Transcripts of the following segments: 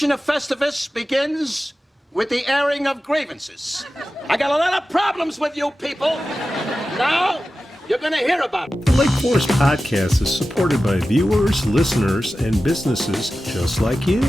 tradition of Festivus begins with the airing of grievances. I got a lot of problems with you people. Now, you're going to hear about it. The Lake Forest Podcast is supported by viewers, listeners, and businesses just like you.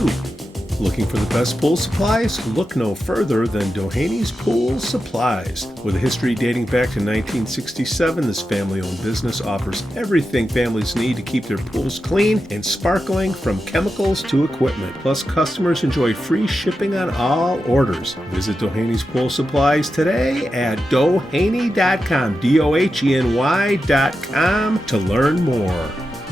Looking for the best pool supplies? Look no further than Dohany's Pool Supplies. With a history dating back to 1967, this family-owned business offers everything families need to keep their pools clean and sparkling, from chemicals to equipment. Plus, customers enjoy free shipping on all orders. Visit Dohany's Pool Supplies today at doheny.com, DOHENY.com, to learn more.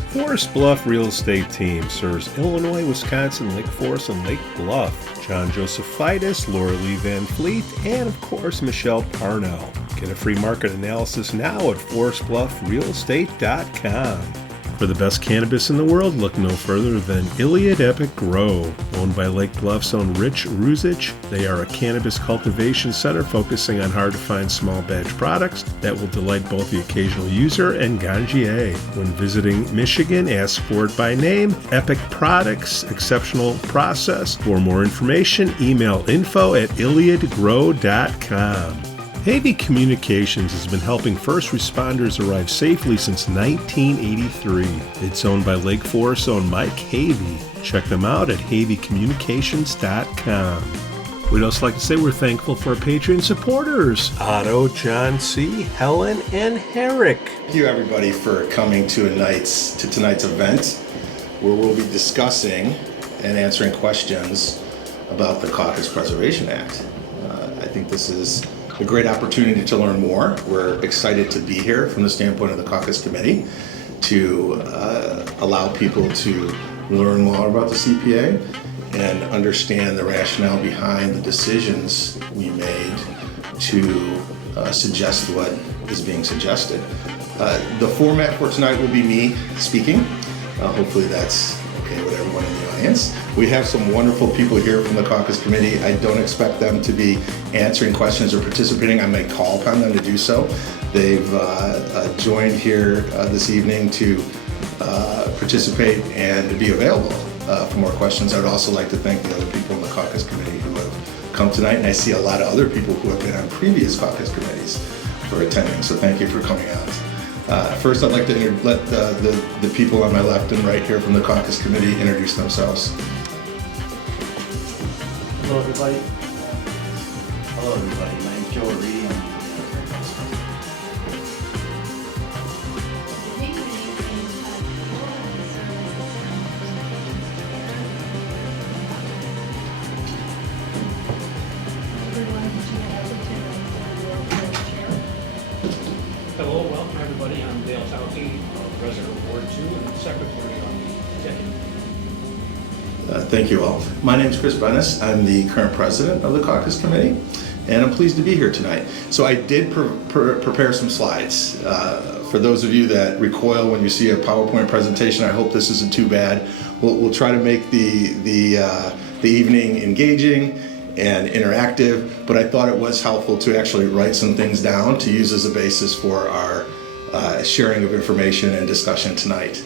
Forest Bluff Real Estate Team serves Illinois, Wisconsin, Lake Forest, and Lake Bluff. John Josephitis, Laura Lee Van Fleet, and of course Michelle Parnell. Get a free market analysis now at forestbluffrealestate.com. For the best cannabis in the world, look no further than Iliad Epic Grow. Owned by Lake Bluff's own Rich Ruzich, they are a cannabis cultivation center focusing on hard-to-find small batch products that will delight both the occasional user and ganjier. When visiting Michigan, ask for it by name. Epic Products, exceptional process. For more information, email info@iliadgrow.com. Havey Communications has been helping first responders arrive safely since 1983. It's owned by Lake Forest's own Mike Havey. Check them out at haveycommunications.com. We'd also like to say we're thankful for our Patreon supporters, Otto, John C., Helen, and Herrick. Thank you, everybody, for coming to tonight's event, where we'll be discussing and answering questions about the Caucus Preservation Act. I think this is a great opportunity to learn more. We're excited to be here from the standpoint of the Caucus Committee to allow people to learn more about the CPA and understand the rationale behind the decisions we made to suggest what is being suggested. The format for tonight will be me speaking. Hopefully that's okay with everyone in the audience. We have some wonderful people here from the Caucus Committee. I don't expect them to be answering questions or participating. I may call upon them to do so. They've joined here this evening to participate and to be available for more questions. I would also like to thank the other people in the Caucus Committee who have come tonight, and I see a lot of other people who have been on previous Caucus Committees for attending, so thank you for coming out. First, I'd like to let the people on my left and right here from the Caucus Committee introduce themselves. Hello, everybody. Hello, everybody. My name's Joe Oriti. Hello, welcome everybody. I'm Dale Tauke, resident of Ward 2 and secretary on the executive. Thank you all. My name is Chris Bennis. I'm the current president of the Caucus Committee, and I'm pleased to be here tonight. So I did prepare some slides. For those of you that recoil when you see a PowerPoint presentation, I hope this isn't too bad. We'll try to make the evening engaging and interactive, but I thought it was helpful to actually write some things down to use as a basis for our sharing of information and discussion tonight.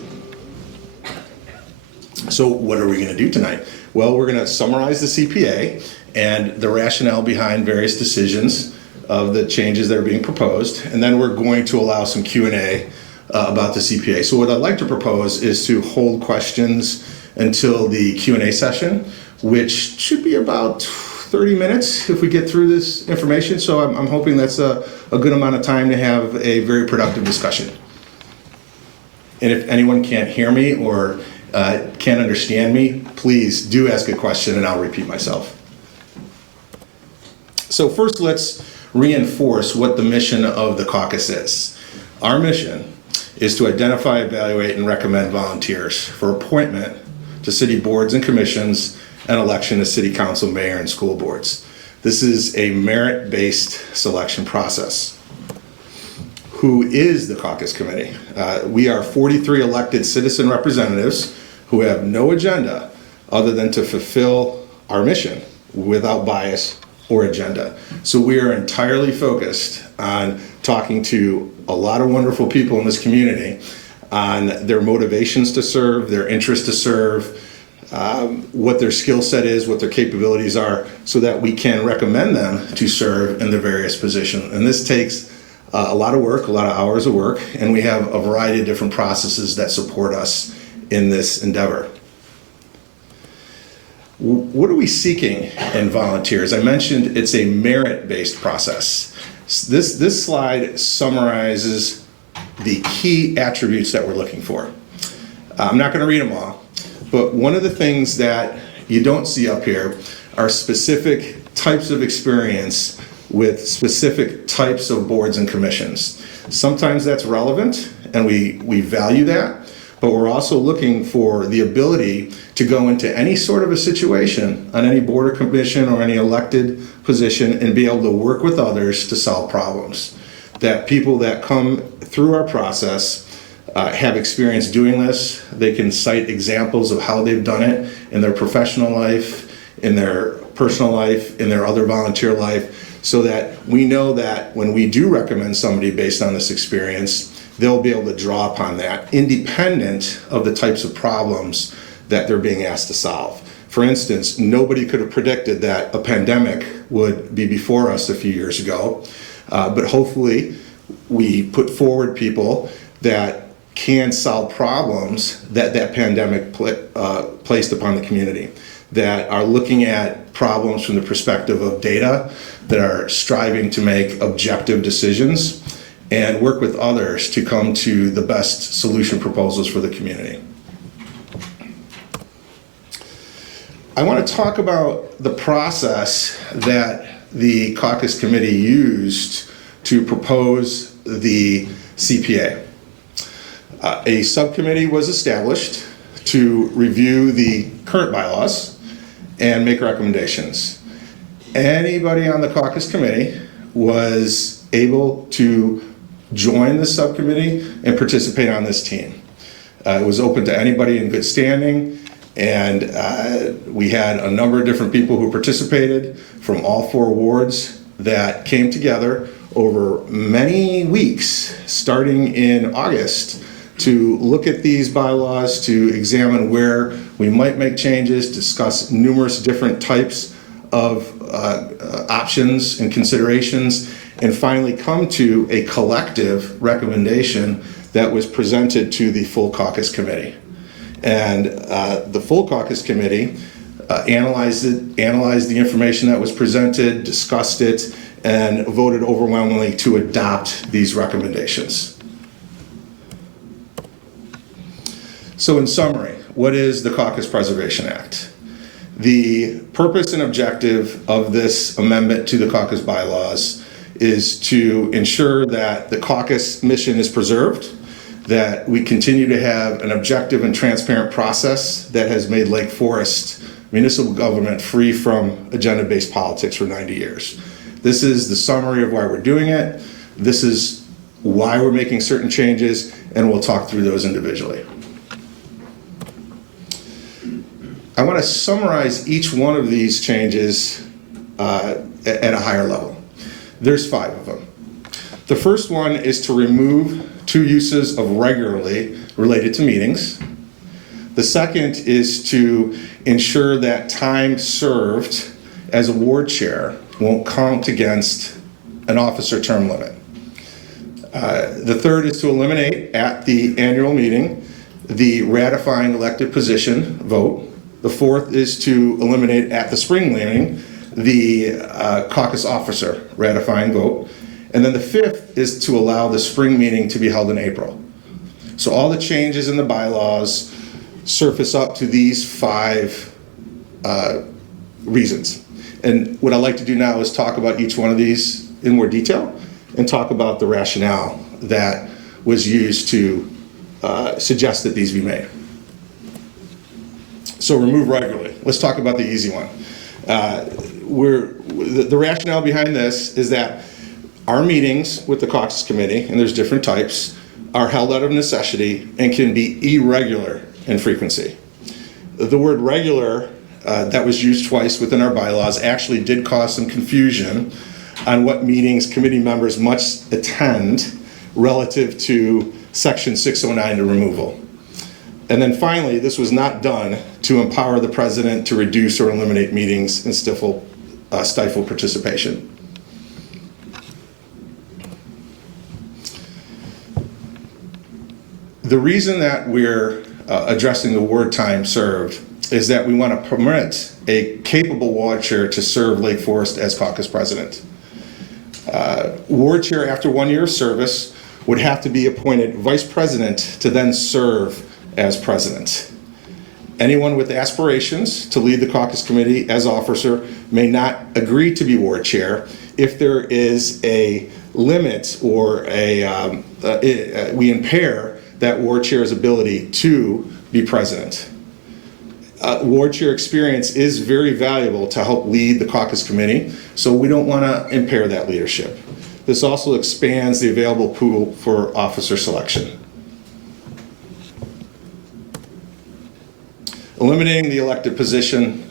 So what are we going to do tonight? Well, we're going to summarize the CPA and the rationale behind various decisions of the changes that are being proposed, and then we're going to allow some Q&A about the CPA. So what I'd like to propose is to hold questions until the Q&A session, which should be about 30 minutes if we get through this information. So I'm hoping that's a good amount of time to have a very productive discussion. And if anyone can't hear me or can't understand me, please do ask a question and I'll repeat myself. So first, let's reinforce what the mission of the caucus is. Our mission is to identify, evaluate, and recommend volunteers for appointment to city boards and commissions and election to city council, mayor, and school boards. This is a merit-based selection process. Who is the Caucus Committee? We are 43 elected citizen representatives who have no agenda other than to fulfill our mission without bias or agenda. So we are entirely focused on talking to a lot of wonderful people in this community on their motivations to serve, their interest to serve, what their skill set is, what their capabilities are, so that we can recommend them to serve in the various positions. And this takes a lot of work, a lot of hours of work, and we have a variety of different processes that support us in this endeavor. What are we seeking in volunteers? I mentioned it's a merit-based process. This slide summarizes the key attributes that we're looking for. I'm not going to read them all, but one of the things that you don't see up here are specific types of experience with specific types of boards and commissions. Sometimes that's relevant, and we value that, but we're also looking for the ability to go into any sort of a situation on any board or commission or any elected position and be able to work with others to solve problems. That people that come through our process have experience doing this. They can cite examples of how they've done it in their professional life, in their personal life, in their other volunteer life, so that we know that when we do recommend somebody based on this experience, they'll be able to draw upon that independent of the types of problems that they're being asked to solve. For instance, nobody could have predicted that a pandemic would be before us a few years ago, but hopefully we put forward people that can solve problems that pandemic placed upon the community, that are looking at problems from the perspective of data, that are striving to make objective decisions and work with others to come to the best solution proposals for the community. I want to talk about the process that the caucus committee used to propose the CPA. A subcommittee was established to review the current bylaws and make recommendations. Anybody on the caucus committee was able to join the subcommittee and participate on this team. It was open to anybody in good standing, and we had a number of different people who participated from all 4 wards that came together over many weeks, starting in August, to look at these bylaws, to examine where we might make changes, discuss numerous different types of options and considerations, and finally come to a collective recommendation that was presented to the full caucus committee. And the full caucus committee analyzed the information that was presented, discussed it, and voted overwhelmingly to adopt these recommendations. So in summary, what is the Caucus Preservation Act? The purpose and objective of this amendment to the caucus bylaws is to ensure that the caucus mission is preserved, that we continue to have an objective and transparent process that has made Lake Forest municipal government free from agenda-based politics for 90 years. This is the summary of why we're doing it. This is why we're making certain changes, and we'll talk through those individually. I want to summarize each one of these changes at a higher level. There's 5 of them. The first one is to remove 2 uses of regularly related to meetings. The second is to ensure that time served as a ward chair won't count against an officer term limit. The third is to eliminate at the annual meeting the ratifying elected position vote. The fourth is to eliminate at the spring meeting the caucus officer ratifying vote. And then the fifth is to allow the spring meeting to be held in April. So all the changes in the bylaws surface up to these 5 reasons. And what I'd like to do now is talk about each one of these in more detail and talk about the rationale that was used to suggest that these be made. So remove regularly. Let's talk about the easy one. The rationale behind this is that our meetings with the caucus committee, and there's different types, are held out of necessity and can be irregular in frequency. The word regular that was used twice within our bylaws actually did cause some confusion on what meetings committee members must attend relative to Section 609 to removal. And then finally, this was not done to empower the president to reduce or eliminate meetings and stifle participation. The reason that we're addressing the ward time served is that we want to permit a capable ward chair to serve Lake Forest as caucus president. Ward chair after 1 year of service would have to be appointed vice president to then serve as president. Anyone with aspirations to lead the caucus committee as officer may not agree to be ward chair if there is a limit or we impair that ward chair's ability to be president. Ward chair experience is very valuable to help lead the caucus committee, so we don't want to impair that leadership. This also expands the available pool for officer selection. Eliminating the elected position,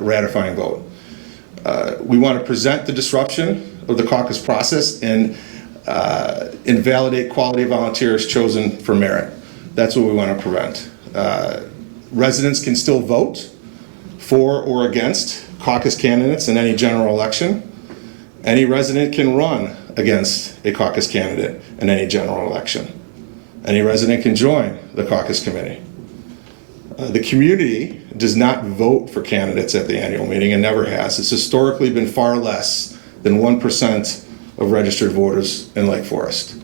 ratifying vote. We want to present the disruption of the caucus process and invalidate quality volunteers chosen for merit. That's what we want to prevent. Residents can still vote for or against caucus candidates in any general election. Any resident can run against a caucus candidate in any general election. Any resident can join the caucus committee. The community does not vote for candidates at the annual meeting and never has. It's historically been far less than 1% of registered voters in Lake Forest.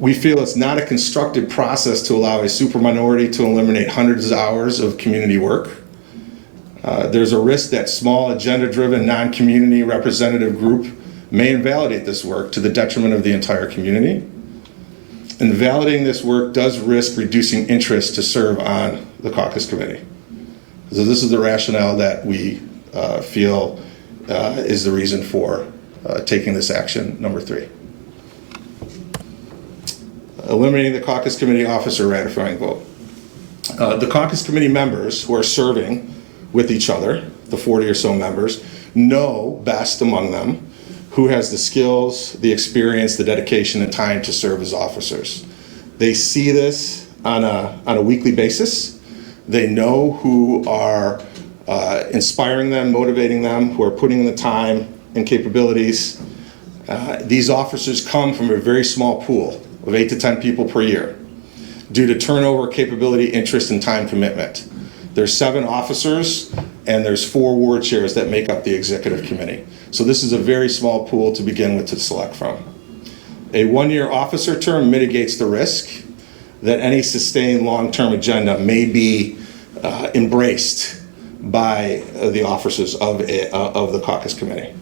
We feel it's not a constructive process to allow a superminority to eliminate hundreds of hours of community work. There's a risk that small agenda-driven non-community representative group may invalidate this work to the detriment of the entire community. Invalidating this work does risk reducing interest to serve on the caucus committee. So this is the rationale that we feel is the reason for taking this action, number 3. Eliminating the caucus committee officer ratifying vote. The caucus committee members who are serving with each other, the 40 or so members, know best among them who has the skills, the experience, the dedication, and time to serve as officers. They see this on a weekly basis. They know who are inspiring them, motivating them, who are putting in the time and capabilities. These officers come from a very small pool of 8 to 10 people per year due to turnover, capability, interest, and time commitment. There's 7 officers and there's 4 ward chairs that make up the executive committee. So this is a very small pool to begin with to select from. A 1-year officer term mitigates the risk that any sustained long-term agenda may be embraced by the officers of the caucus committee.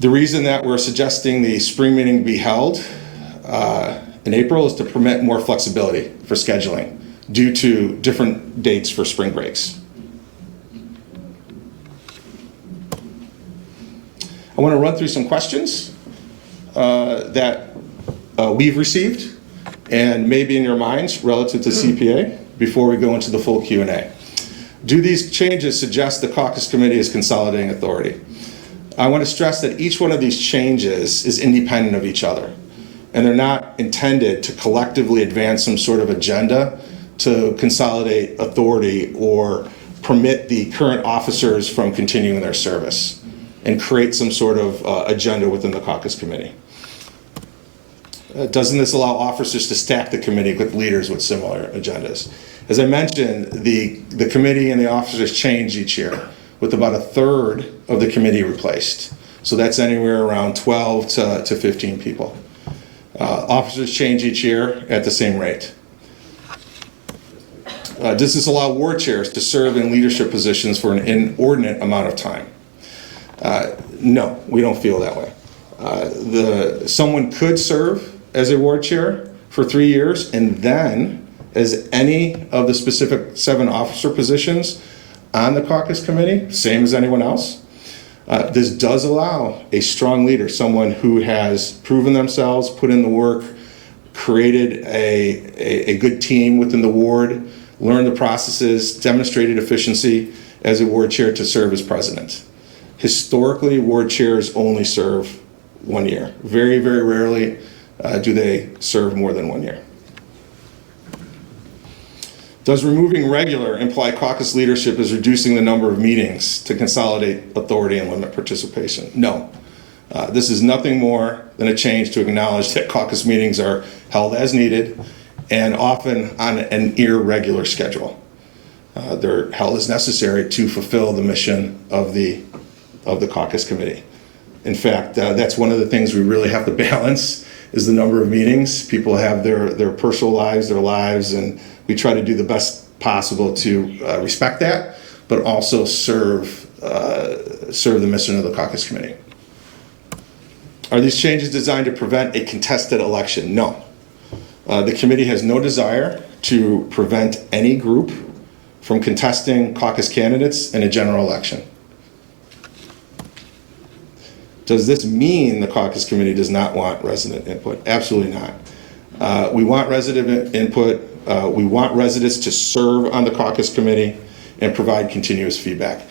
The reason that we're suggesting the spring meeting be held in April is to permit more flexibility for scheduling due to different dates for spring breaks. I want to run through some questions that we've received and maybe in your minds relative to CPA before we go into the full Q&A. Do these changes suggest the caucus committee is consolidating authority? I want to stress that each one of these changes is independent of each other, and they're not intended to collectively advance some sort of agenda to consolidate authority or permit the current officers from continuing their service and create some sort of agenda within the caucus committee. Doesn't this allow officers to stack the committee with leaders with similar agendas? As I mentioned, the committee and the officers change each year, with about 1/3 of the committee replaced. So that's anywhere around 12 to 15 people. Officers change each year at the same rate. Does this allow ward chairs to serve in leadership positions for an inordinate amount of time? No, we don't feel that way. Someone could serve as a ward chair for 3 years and then as any of the specific 7 officer positions on the caucus committee, same as anyone else. This does allow a strong leader, someone who has proven themselves, put in the work, created a good team within the ward, learned the processes, demonstrated efficiency as a ward chair to serve as president. Historically, ward chairs only serve 1 year. Very, very rarely do they serve more than 1 year. Does removing regular imply caucus leadership is reducing the number of meetings to consolidate authority and limit participation? No. This is nothing more than a change to acknowledge that caucus meetings are held as needed and often on an irregular schedule. They're held as necessary to fulfill the mission of the caucus committee. In fact, that's one of the things we really have to balance is the number of meetings. People have their personal lives, their lives, and we try to do the best possible to respect that, but also serve the mission of the caucus committee. Are these changes designed to prevent a contested election? No. The committee has no desire to prevent any group from contesting caucus candidates in a general election. Does this mean the caucus committee does not want resident input? Absolutely not. We want resident input. We want residents to serve on the caucus committee and provide continuous feedback.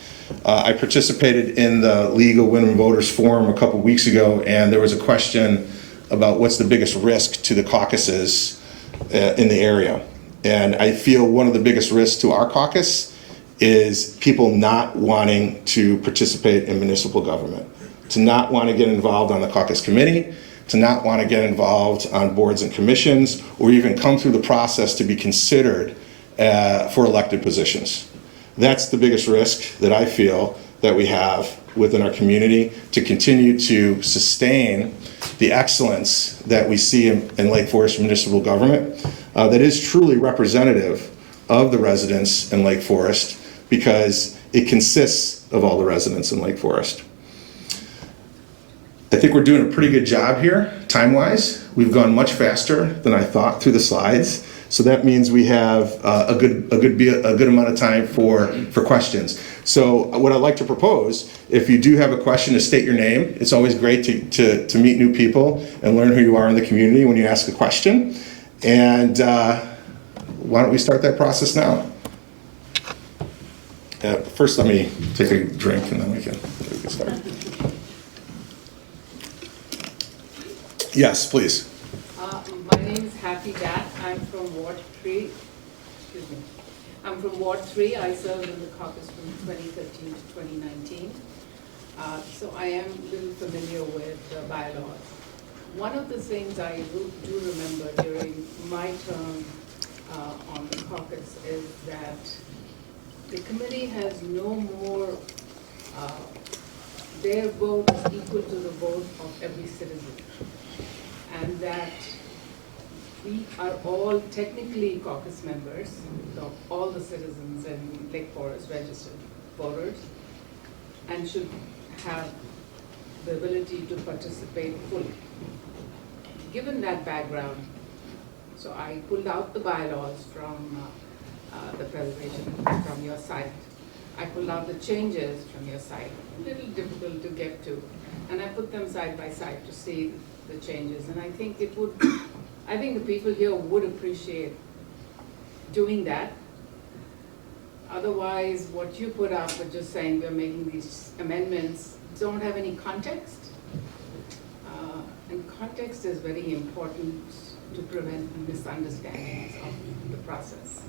I participated in the League of Women Voters Forum a couple weeks ago, and there was a question about what's the biggest risk to the caucuses in the area. And I feel one of the biggest risks to our caucus is people not wanting to participate in municipal government, to not want to get involved on the caucus committee, to not want to get involved on boards and commissions, or even come through the process to be considered for elected positions. That's the biggest risk that I feel that we have within our community to continue to sustain the excellence that we see in Lake Forest municipal government that is truly representative of the residents in Lake Forest, because it consists of all the residents in Lake Forest. I think we're doing a pretty good job here, time-wise. We've gone much faster than I thought through the slides. So that means we have a good amount of time for questions. So what I'd like to propose, if you do have a question, is state your name. It's always great to meet new people and learn who you are in the community when you ask a question. And why don't we start that process now? First, let me take a drink and then we can start. Yes, please. My name is Happy Dat. I'm from Ward 3. Excuse me. I'm from Ward 3. I served in the caucus from 2013 to 2019. So I am a little familiar with bylaws. One of the things I do remember during my term on the caucus is that the committee has no more, their vote is equal to the vote of every citizen. And that we are all technically caucus members, so all the citizens in Lake Forest registered voters, and should have the ability to participate fully. Given that background, so I pulled out the bylaws from the preservation from your site. I pulled out the changes from your site, a little difficult to get to, and I put them side by side to see the changes, and I think the people here would appreciate doing that. Otherwise, what you put up with just saying we're making these amendments don't have any context, and context is very important to prevent misunderstandings of the process.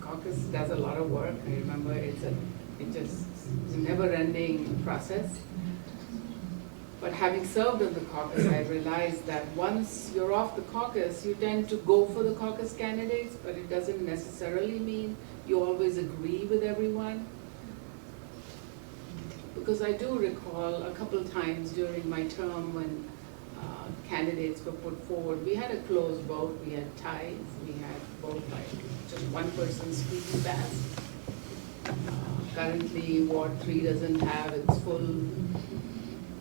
Caucus does a lot of work. I remember it's a never-ending process. But having served in the caucus, I realized that once you're off the caucus, you tend to go for the caucus candidates, but it doesn't necessarily mean you always agree with everyone. Because I do recall a couple times during my term when candidates were put forward, we had a closed vote, we had ties, we had vote like just one person speaking fast. Currently, Ward 3 doesn't have its full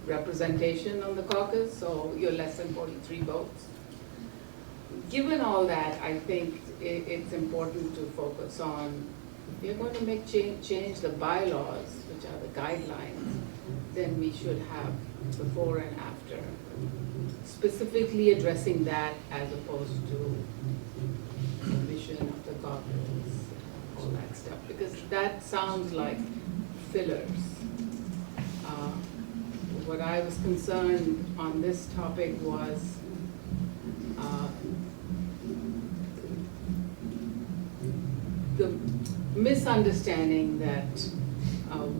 representation on the caucus, so you're less than 43 votes. Given all that, I think it's important to focus on, if you're going to make change the bylaws, which are the guidelines, then we should have before and after, specifically addressing that as opposed to the mission of the caucus, all that stuff, because that sounds like fillers. What I was concerned on this topic was the misunderstanding that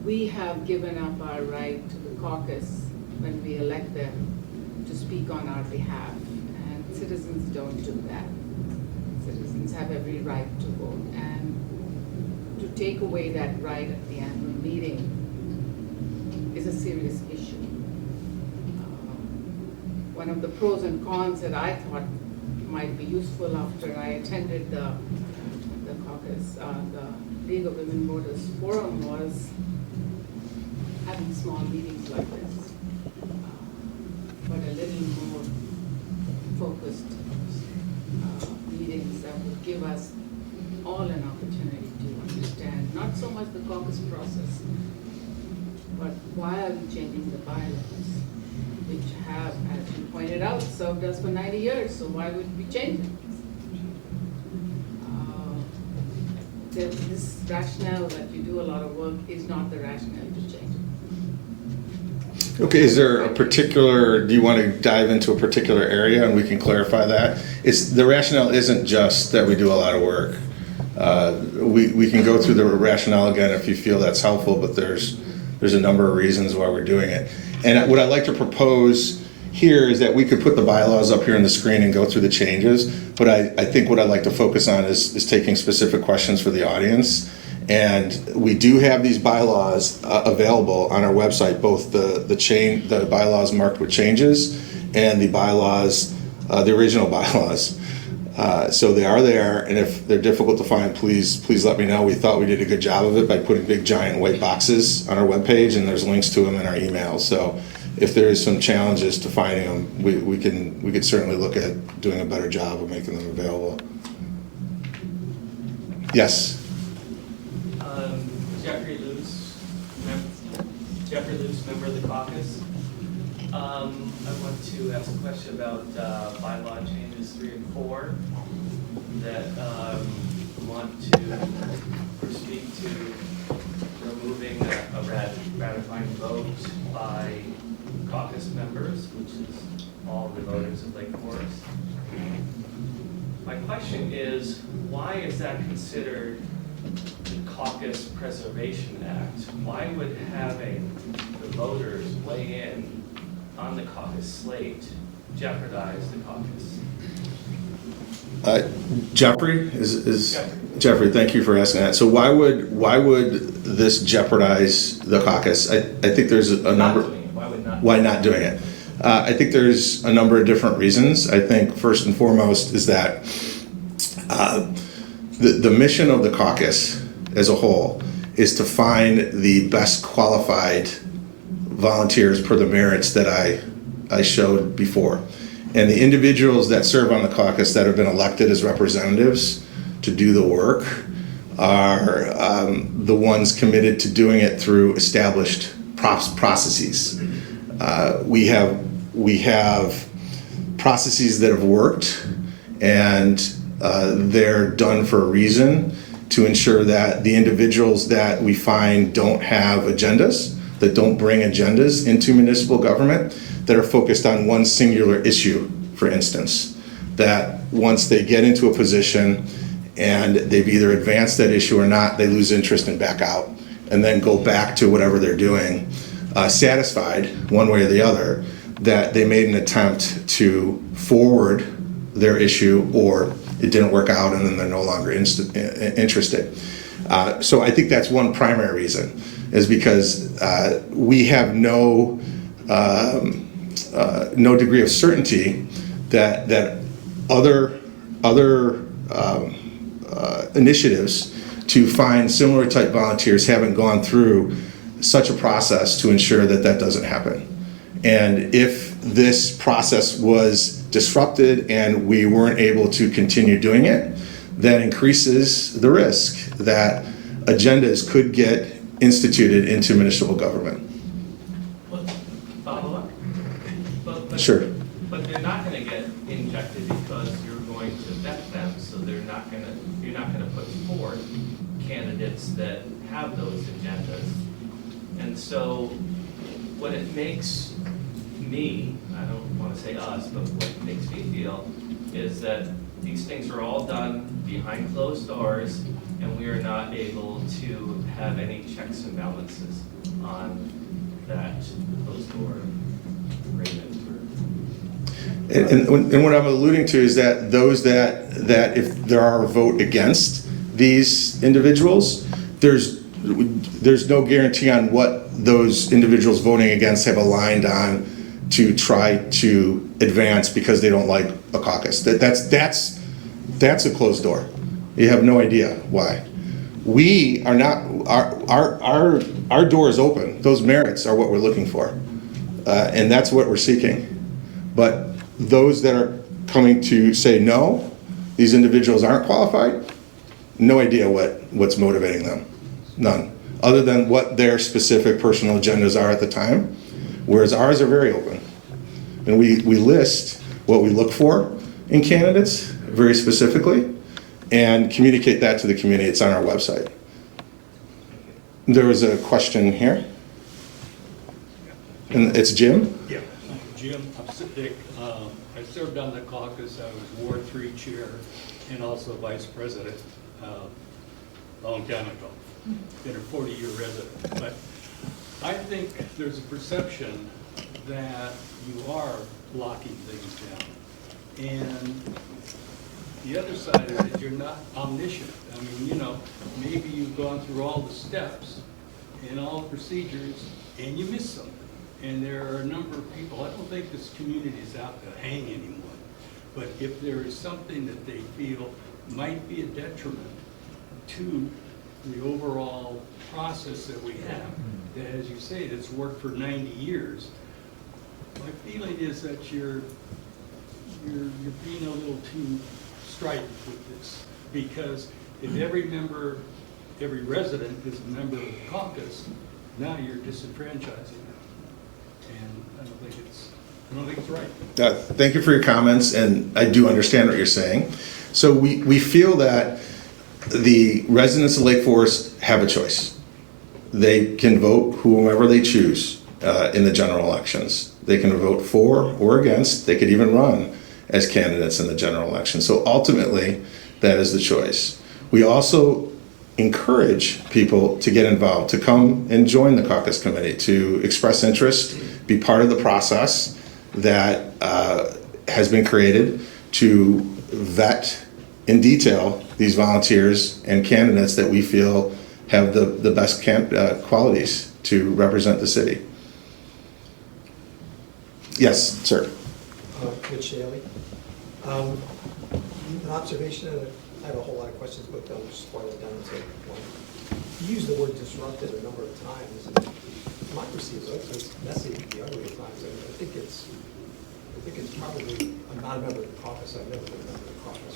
we have given up our right to the caucus when we elect them to speak on our behalf, and citizens don't do that. Citizens have every right to vote, and to take away that right at the annual meeting is a serious issue. One of the pros and cons that I thought might be useful after I attended the caucus, the League of Women Voters Forum, was having small meetings like this, but a little more focused meetings that would give us all an opportunity to understand not so much the caucus process, but why are we changing the bylaws, which have, as you pointed out, served us for 90 years, so why would we change it? This rationale that you do a lot of work is not the rationale to change it. Okay, is there a particular, do you want to dive into a particular area and we can clarify that? The rationale isn't just that we do a lot of work. We can go through the rationale again if you feel that's helpful, but there's a number of reasons why we're doing it. And what I'd like to propose here is that we could put the bylaws up here on the screen and go through the changes, but I think what I'd like to focus on is taking specific questions for the audience. And we do have these bylaws available on our website, both the bylaws marked with changes and the bylaws, the original bylaws. So they are there, and if they're difficult to find, please let me know. We thought we did a good job of it by putting big giant white boxes on our webpage, and there's links to them in our emails. So if there is some challenges to finding them, we could certainly look at doing a better job of making them available. Yes. Jeffrey Luce, member of the caucus. I want to ask a question about bylaw changes 3 and 4 that want to speak to removing a ratifying vote by caucus members, which is all the voters of Lake Forest. My question is, why is that considered the Caucus Preservation Act? Why would having the voters weigh in on the caucus slate jeopardize the caucus? Jeffrey is Jeffrey. Thank you for asking that. So why would this jeopardize the caucus? I think there's a number. Why not doing it? I think there's a number of different reasons. I think first and foremost is that the mission of the caucus as a whole is to find the best qualified volunteers per the merits that I showed before. And the individuals that serve on the caucus that have been elected as representatives to do the work are the ones committed to doing it through established processes. We have processes that have worked, and they're done for a reason to ensure that the individuals that we find don't have agendas, that don't bring agendas into municipal government, that are focused on one singular issue, for instance, that once they get into a position and they've either advanced that issue or not, they lose interest and back out, and then go back to whatever they're doing, satisfied one way or the other that they made an attempt to forward their issue, or it didn't work out and then they're no longer interested. So I think that's one primary reason, is because we have no degree of certainty that other initiatives to find similar type volunteers haven't gone through such a process to ensure that that doesn't happen. And if this process was disrupted and we weren't able to continue doing it, that increases the risk that agendas could get instituted into municipal government. Follow up? But Sure. But they're not going to get injected because you're going to vet them, so you're not going to put forth candidates that have those agendas. And so what it makes me, I don't want to say us, but what it makes me feel is that these things are all done behind closed doors, and we are not able to have any checks and balances on that closed door agreement. And what I'm alluding to is that those that if there are a vote against these individuals, there's no guarantee on what those individuals voting against have aligned on to try to advance because they don't like a caucus. That's a closed door. You have no idea why. We are not, our door is open. Those merits are what we're looking for. And that's what we're seeking. But those that are coming to say no, these individuals aren't qualified, no idea what's motivating them. None. Other than what their specific personal agendas are at the time, whereas ours are very open. And we list what we look for in candidates very specifically and communicate that to the community. It's on our website. There was a question here. And it's Jim? Yeah, Jim, I'm Dick. I served on the caucus. I was Ward 3 chair and also vice president a long time ago. Been a 40-year resident. But I think there's a perception that you are locking things down. And the other side is that you're not omniscient. I mean, you know, maybe you've gone through all the steps and all the procedures and you miss something. And there are a number of people, I don't think this community is out to hang anyone, but if there is something that they feel might be a detriment to the overall process that we have, that, as you say, that's worked for 90 years, my feeling is that you're being a little too strident with this, because if every member, every resident is a member of the caucus, now you're disenfranchising them. And I don't think it's right. Thank you for your comments, and I do understand what you're saying. So we feel that the residents of Lake Forest have a choice. They can vote whomever they choose in the general elections. They can vote for or against. They could even run as candidates in the general election. So ultimately, that is the choice. We also encourage people to get involved, to come and join the caucus committee, to express interest, be part of the process that has been created to vet in detail these volunteers and candidates that we feel have the best qualities to represent the city. Yes, sir. Rich Daly. An observation, and I have a whole lot of questions, but I'll just boil it down to one. You used the word disrupted a number of times, and democracy is messy, it can be ugly at times. And I think it's probably, I'm not a member of the caucus, I've never been a member of the caucus.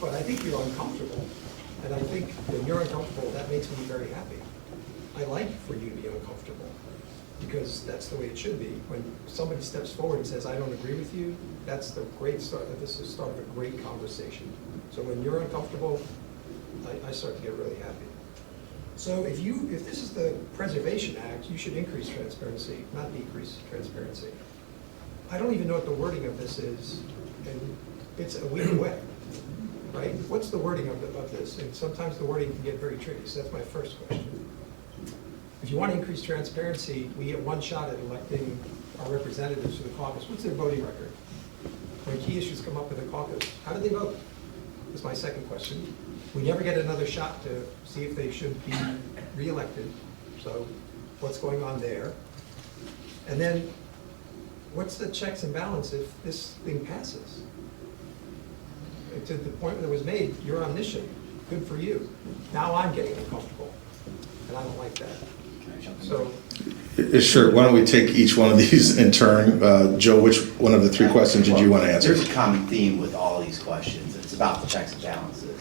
But I think you're uncomfortable, and I think when you're uncomfortable, that makes me very happy. I like for you to be uncomfortable, because that's the way it should be. When somebody steps forward and says, I don't agree with you, that's the great start. This is the start of a great conversation. So when you're uncomfortable, I start to get really happy. So if this is the Preservation Act, you should increase transparency, not decrease transparency. I don't even know what the wording of this is, and it's a week away, right? What's the wording of this? And sometimes the wording can get very tricky, so that's my first question. If you want to increase transparency, we get one shot at electing our representatives to the caucus. What's their voting record? When key issues come up with the caucus, how do they vote? That's my second question. We never get another shot to see if they should be reelected. So what's going on there? And then what's the checks and balance if this thing passes? To the point that was made, you're omniscient. Good for you. Now I'm getting uncomfortable, and I don't like that. So, sure. Why don't we take each one of these in turn? Joe, which one of the three questions did you want to answer? There's a common theme with all these questions. It's about the checks and balances.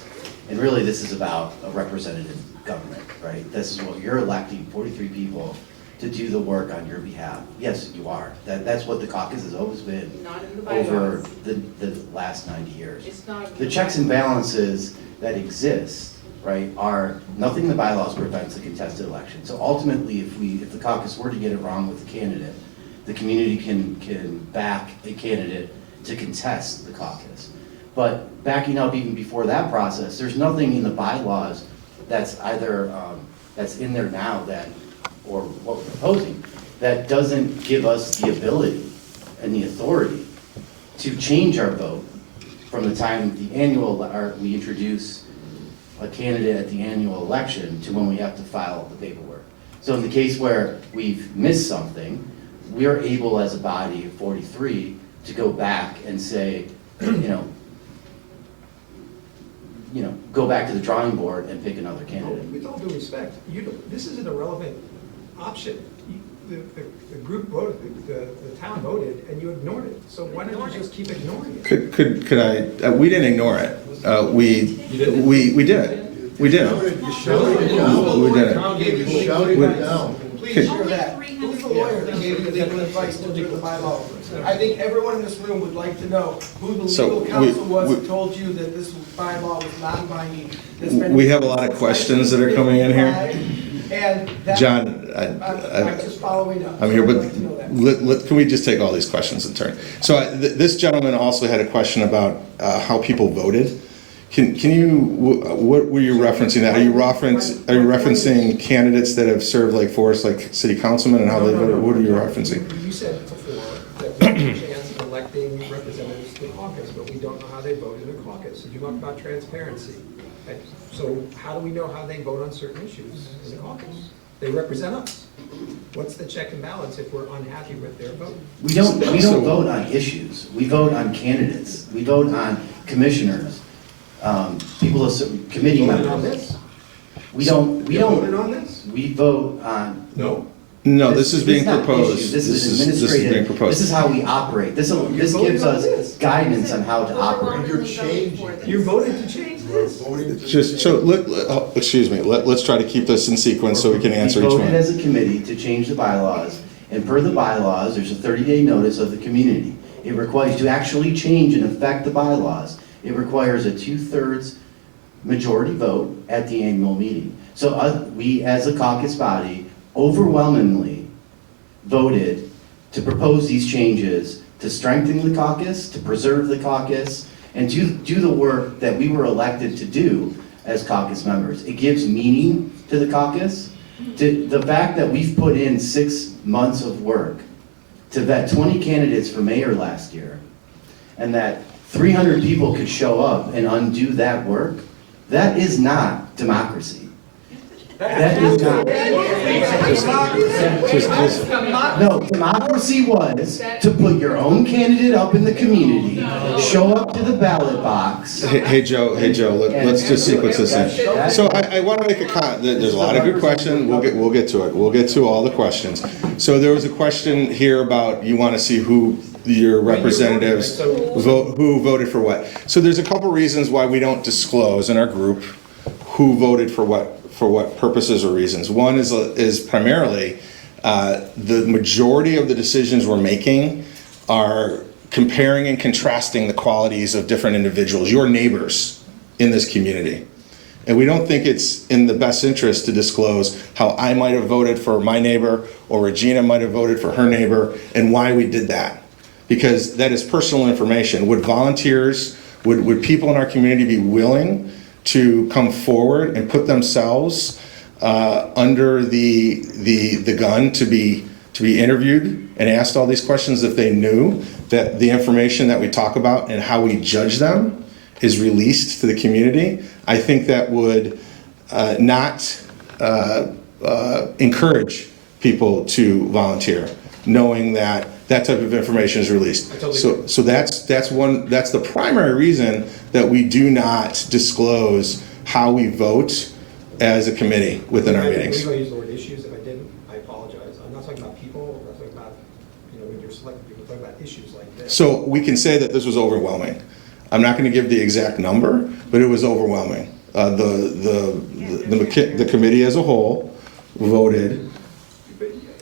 And really, this is about a representative government, right? This is what you're electing 43 people to do the work on your behalf. Yes, you are. That's what the caucus has always been Not in the over bylaws. the last 90 years. It's not. The checks and balances that exist right, are, nothing in the bylaws prevents a contested election. So ultimately, if the caucus were to get it wrong with the candidate, the community can back a candidate to contest the caucus. But backing up even before that process, there's nothing in the bylaws that's either, that's in there now that, or what we're proposing, that doesn't give us the ability and the authority to change our vote from the time the annual, or we introduce a candidate at the annual election to when we have to file the paperwork. So in the case where we've missed something, we're able as a body of 43 to go back and say, go back to the drawing board and pick another candidate. With all due respect, this is an irrelevant option. The group voted, the town voted, and you ignored it. So why don't you just keep ignoring it? Could I, we didn't ignore it. We did. We did. We did. You shouted it down. We did it. Town gave you legal advice. Please share Could- that. Who's the lawyer that gave you legal advice to do the bylaw? I think everyone in this room would like to know who the So legal counsel was that told you that this bylaw was non-binding. that's been- We have a lot of questions that are coming in here. And that. John, I'm just following up. I'm here, I'd but like to know that. can we just take all these questions in turn? So this gentleman also had a question about how people voted. Can you, what were you referencing that? Are you referencing candidates that have served Lake Forest, like city councilmen, and how they voted? What are you referencing? You said before that we have a chance of electing representatives to the caucus, but we don't know how they vote in the caucus. You talked about transparency. Okay, so how do we know how they vote on certain issues in the caucus? They represent us. What's the check and balance if we're unhappy with their vote? We don't vote on issues. We vote on candidates. We vote on commissioners, people, committee Voted on members. this? We don't, Voted on this? we vote on. No. No, this is being not proposed. issues. This This is is being administrative, proposed. this is how we operate. This you're gives voting on us this. guidance on how to operate. You're changing. You voted to change this. Just, so, excuse me, let's try to keep this in sequence so we can answer We each voted one. as a committee to change the bylaws, and per the bylaws, there's a 30-day notice of the community. It requires, to actually change and affect the bylaws, it requires a 2/3 majority vote at the annual meeting. So we, as a caucus body, overwhelmingly voted to propose these changes to strengthen the caucus, to preserve the caucus, and to do the work that we were elected to do as caucus members. It gives meaning to the caucus. To the fact that we've put in 6 months of work to vet 20 candidates for mayor last year, and that 300 people could show up and undo that work, that is not democracy. That is not. No, democracy was to put your own candidate up in the community, show up to the ballot box. Hey Joe, let's just sequence this in. So I want to make a comment. There's a lot of good questions. We'll get to it. We'll get to all the questions. So there was a question here about you want to see who your representatives vote, who voted for what. So there's a couple reasons why we don't disclose in our group who voted for what purposes or reasons. One is primarily the majority of the decisions we're making are comparing and contrasting the qualities of different individuals, your neighbors in this community. And we don't think it's in the best interest to disclose how I might have voted for my neighbor or Regina might have voted for her neighbor and why we did that. Because that is personal information. Would volunteers, would people in our community be willing to come forward and put themselves under the gun to be interviewed and asked all these questions if they knew that the information that we talk about and how we judge them is released to the community? I think that would not encourage people to volunteer, knowing that that type of information is released. So that's the primary reason that we do not disclose how we vote as a committee within our meetings. I'm going to use the word issues. If I didn't, I apologize. I'm not talking about people. I'm not talking about, when you're selecting people, I'm talking about issues like this. So we can say that this was overwhelming. I'm not going to give the exact number, but it was overwhelming. The committee as a whole voted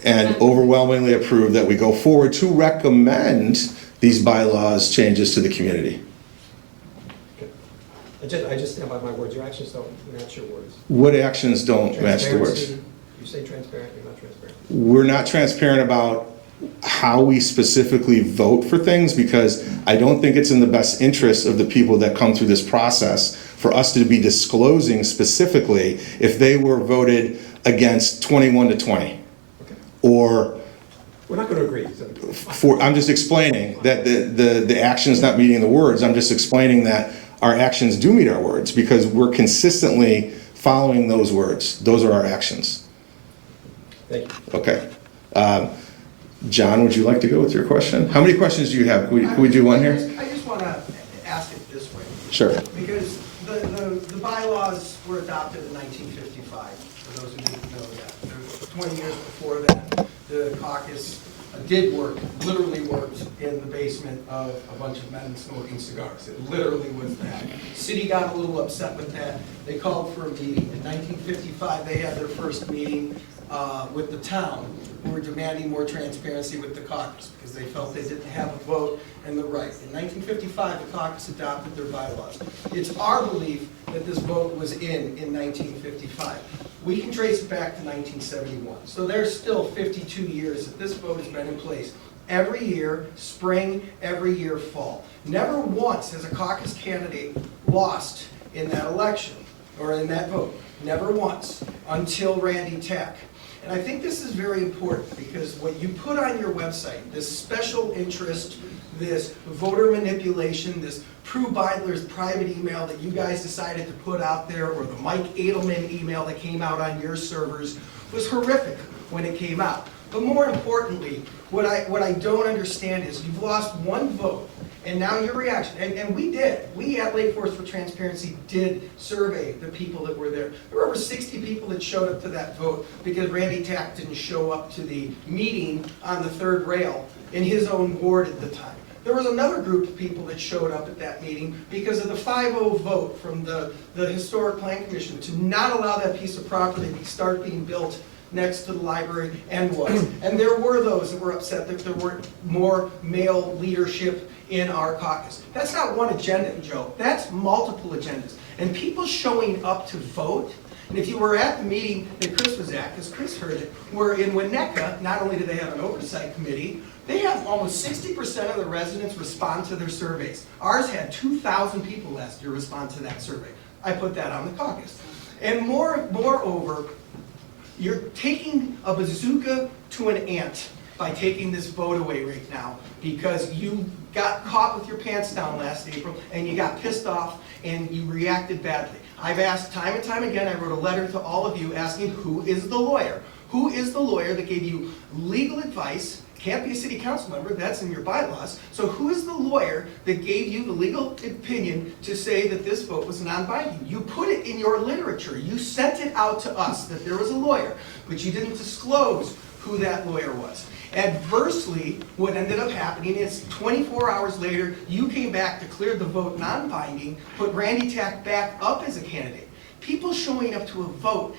and overwhelmingly approved that we go forward to recommend these bylaws changes to the community. I just stand by my words. Your actions don't match your words. What actions don't match the words? Transparency, you say transparent, you're not transparent. We're not transparent about how we specifically vote for things because I don't think it's in the best interest of the people that come through this process for us to be disclosing specifically if they were voted against 21 to 20. Okay. Or We're not going to agree. I'm just explaining that the action's not meeting the words. I'm just explaining that our actions do meet our words because we're consistently following those words. Those are our actions. Thank you. Okay. John, would you like to go with your question? How many questions do you have? Can we do one here? I just want to ask it this way. Sure. Because the bylaws were adopted in 1955, for those who didn't know that. 20 years before that, the caucus did work, literally worked in the basement of a bunch of men smoking cigars. It literally was that. City got a little upset with that. They called for a meeting. In 1955, they had their first meeting with the town, who were demanding more transparency with the caucus because they felt they didn't have a vote and the right. In 1955, the caucus adopted their bylaws. It's our belief that this vote was in 1955. We can trace it back to 1971. So there's still 52 years that this vote has been in place. Every year, spring, every year, fall. Never once has a caucus candidate lost in that election or in that vote. Never once until Randy Tack. And I think this is very important because what you put on your website, this special interest, this voter manipulation, this Prue Beidler's private email that you guys decided to put out there, or the Mike Edelman email that came out on your servers, was horrific when it came out. But more importantly, what I don't understand is you've lost one vote, and now your reaction, and we at Lake Forest for Transparency did survey the people that were there. There were over 60 people that showed up to that vote because Randy Tack didn't show up to the meeting on the third rail in his own ward at the time. There was another group of people that showed up at that meeting because of the 5-0 vote from the Historic Plan Commission to not allow that piece of property to start being built next to the library, and was. And there were those that were upset that there weren't more male leadership in our caucus. That's not one agenda, Joe. That's multiple agendas. And people showing up to vote, and if you were at the meeting that Chris was at, because Chris heard it, where in Winnetka, not only do they have an oversight committee, they have almost 60% of the residents respond to their surveys. Ours had 2,000 people last year respond to that survey. I put that on the caucus. And moreover, you're taking a bazooka to an ant by taking this vote away right now because you got caught with your pants down last April and you got pissed off and you reacted badly. I've asked time and time again, I wrote a letter to all of you asking who is the lawyer? Who is the lawyer that gave you legal advice? Can't be a city council member, that's in your bylaws. So who is the lawyer that gave you the legal opinion to say that this vote was non-binding? You put it in your literature. You sent it out to us that there was a lawyer, but you didn't disclose who that lawyer was. Adversely, what ended up happening is 24 hours later, you came back, declared the vote non-binding, put Randy Tack back up as a candidate. People showing up to a vote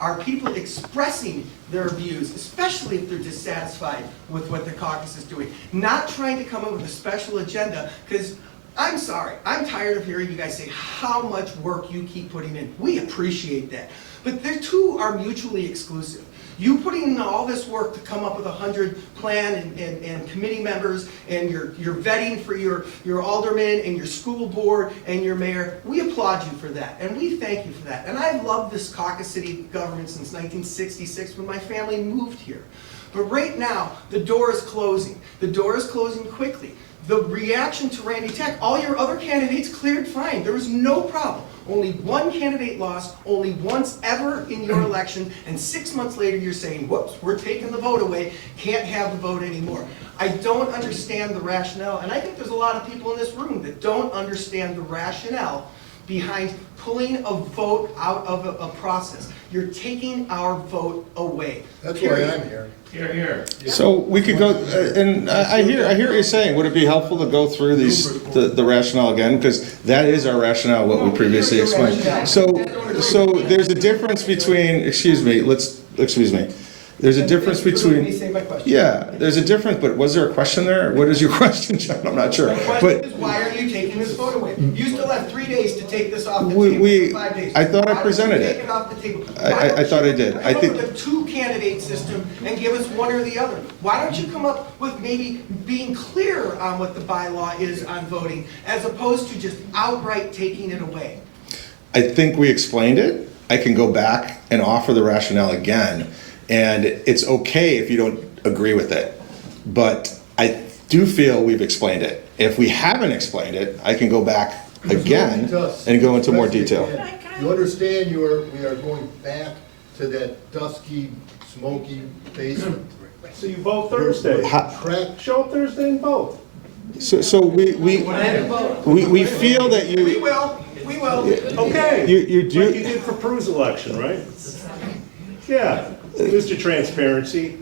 are people expressing their views, especially if they're dissatisfied with what the caucus is doing. Not trying to come up with a special agenda, because I'm sorry, I'm tired of hearing you guys say how much work you keep putting in. We appreciate that. But the two are mutually exclusive. You putting in all this work to come up with 100 plan and committee members and your vetting for your aldermen and your school board and your mayor, we applaud you for that and we thank you for that. And I've loved this caucus city government since 1966 when my family moved here. But right now, the door is closing. The door is closing quickly. The reaction to Randy Tack, all your other candidates cleared fine. There was no problem. Only one candidate lost, only once ever in your election, and 6 months later you're saying, whoops, we're taking the vote away, can't have the vote anymore. I don't understand the rationale, and I think there's a lot of people in this room that don't understand the rationale behind pulling a vote out of a process. You're taking our vote away. That's why I'm here. Here, here. So we could go, and I hear what you're saying. Would it be helpful to go through the rationale again? Because that is our rationale, what we previously explained. So there's a difference between, excuse me, There's a difference Let me between, say my question. yeah, there's a difference, but was there a question there? What is your question, John? I'm not sure. My question But is, why are you taking this vote away? You still have 3 days to take this off the We- table, 5 days. I thought I Why don't you presented take it. off the table? I Why don't thought I you did. I come think- up with a two-candidate system and give us one or the other? Why don't you come up with maybe being clear on what the bylaw is on voting, as opposed to just outright taking it away? I think we explained it. I can go back and offer the rationale again, and it's okay if you don't agree with it. But I do feel we've explained it. If we haven't explained it, I can go back again and go into more detail. You understand we are going back to that dusky, smoky basement. So you vote Thursday. Show up Thursday and vote. So we feel that We you, will, we will. Okay. you Like you do, did for Prue's election, right? Yeah, Mr. Transparency.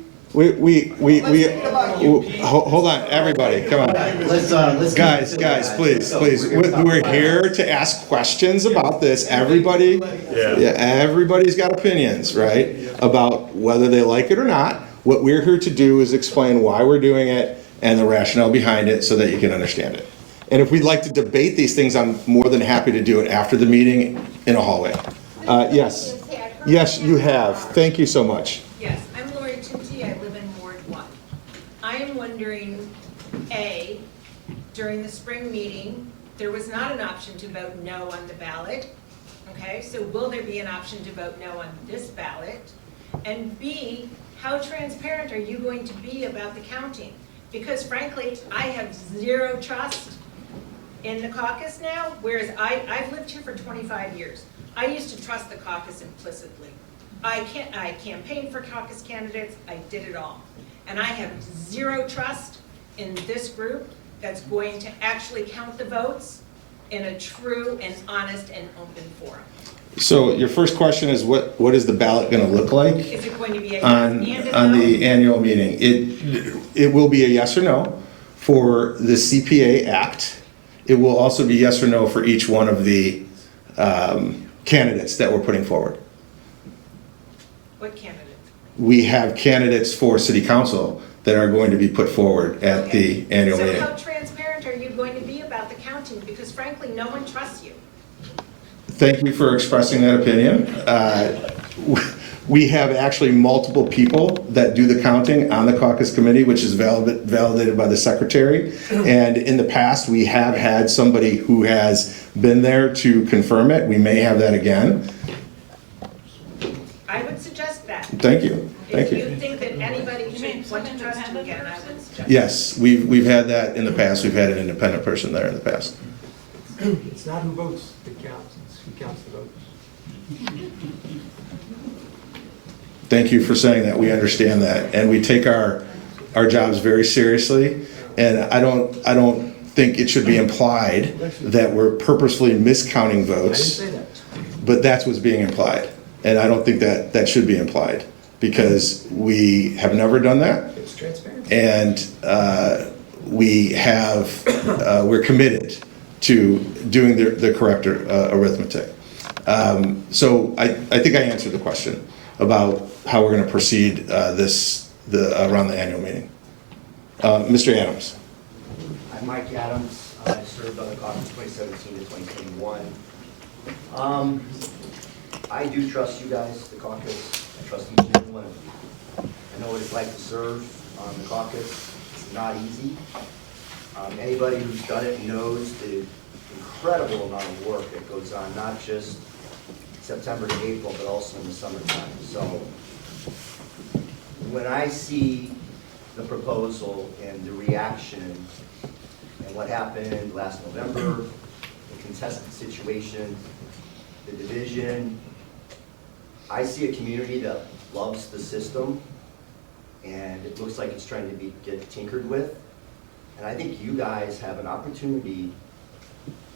hold on, everybody, come on. Let's. Guys, please. We're here to ask questions about this. Everybody, yeah, everybody's got opinions, right? About whether they like it or not. What we're here to do is explain why we're doing it and the rationale behind it so that you can understand it. And if we'd like to debate these things, I'm more than happy to do it after the meeting in a hallway. Yes. Yes, you have. Thank you so much. Yes, I'm Lori Tinty, I live in Ward 1. I am wondering, A, during the spring meeting, there was not an option to vote no on the ballot. Okay, so will there be an option to vote no on this ballot? And B, how transparent are you going to be about the counting? Because frankly, I have zero trust in the caucus now, whereas I've lived here for 25 years. I used to trust the caucus implicitly. I campaigned for caucus candidates, I did it all. And I have zero trust in this group that's going to actually count the votes in a true and honest and open forum. So your first question is what is the ballot going to look like? Is it going to be a yes on and a no? the annual meeting? It will be a yes or no for the CPA Act. It will also be yes or no for each one of the candidates that we're putting forward. What candidate? We have candidates for city council that are going to be put forward at the annual meeting. So how transparent are you going to be about the counting? Because frankly, no one trusts you. Thank you for expressing that opinion. We have actually multiple people that do the counting on the caucus committee, which is validated by the secretary. And in the past, we have had somebody who has been there to confirm it. We may have that again. I would suggest that. Thank you. Thank If you. you think that anybody should want to trust you again, I would suggest. Yes, we've had that in the past. We've had an independent person there in the past. It's not who votes that counts, it's who counts the votes. Thank you for saying that. We understand that, and we take our jobs very seriously. And I don't think it should be implied that we're purposefully miscounting votes. I didn't say that. But that's what's being implied, and I don't think that should be implied because we have never done that, It's transparent. and we're committed to doing the correct arithmetic. So I think I answered the question about how we're going to proceed around the annual meeting. Mr. Adams. I'm Mike Adams. I served on the caucus 2017 to 2021. I do trust you guys, the caucus. I trust each and every one of you. I know what it's like to serve on the caucus. It's not easy. Anybody who's done it knows the incredible amount of work that goes on, not just September to April, but also in the summertime. So when I see the proposal and the reaction and what happened last November, the contested situation, the division, I see a community that loves the system, and it looks like it's trying to get tinkered with. And I think you guys have an opportunity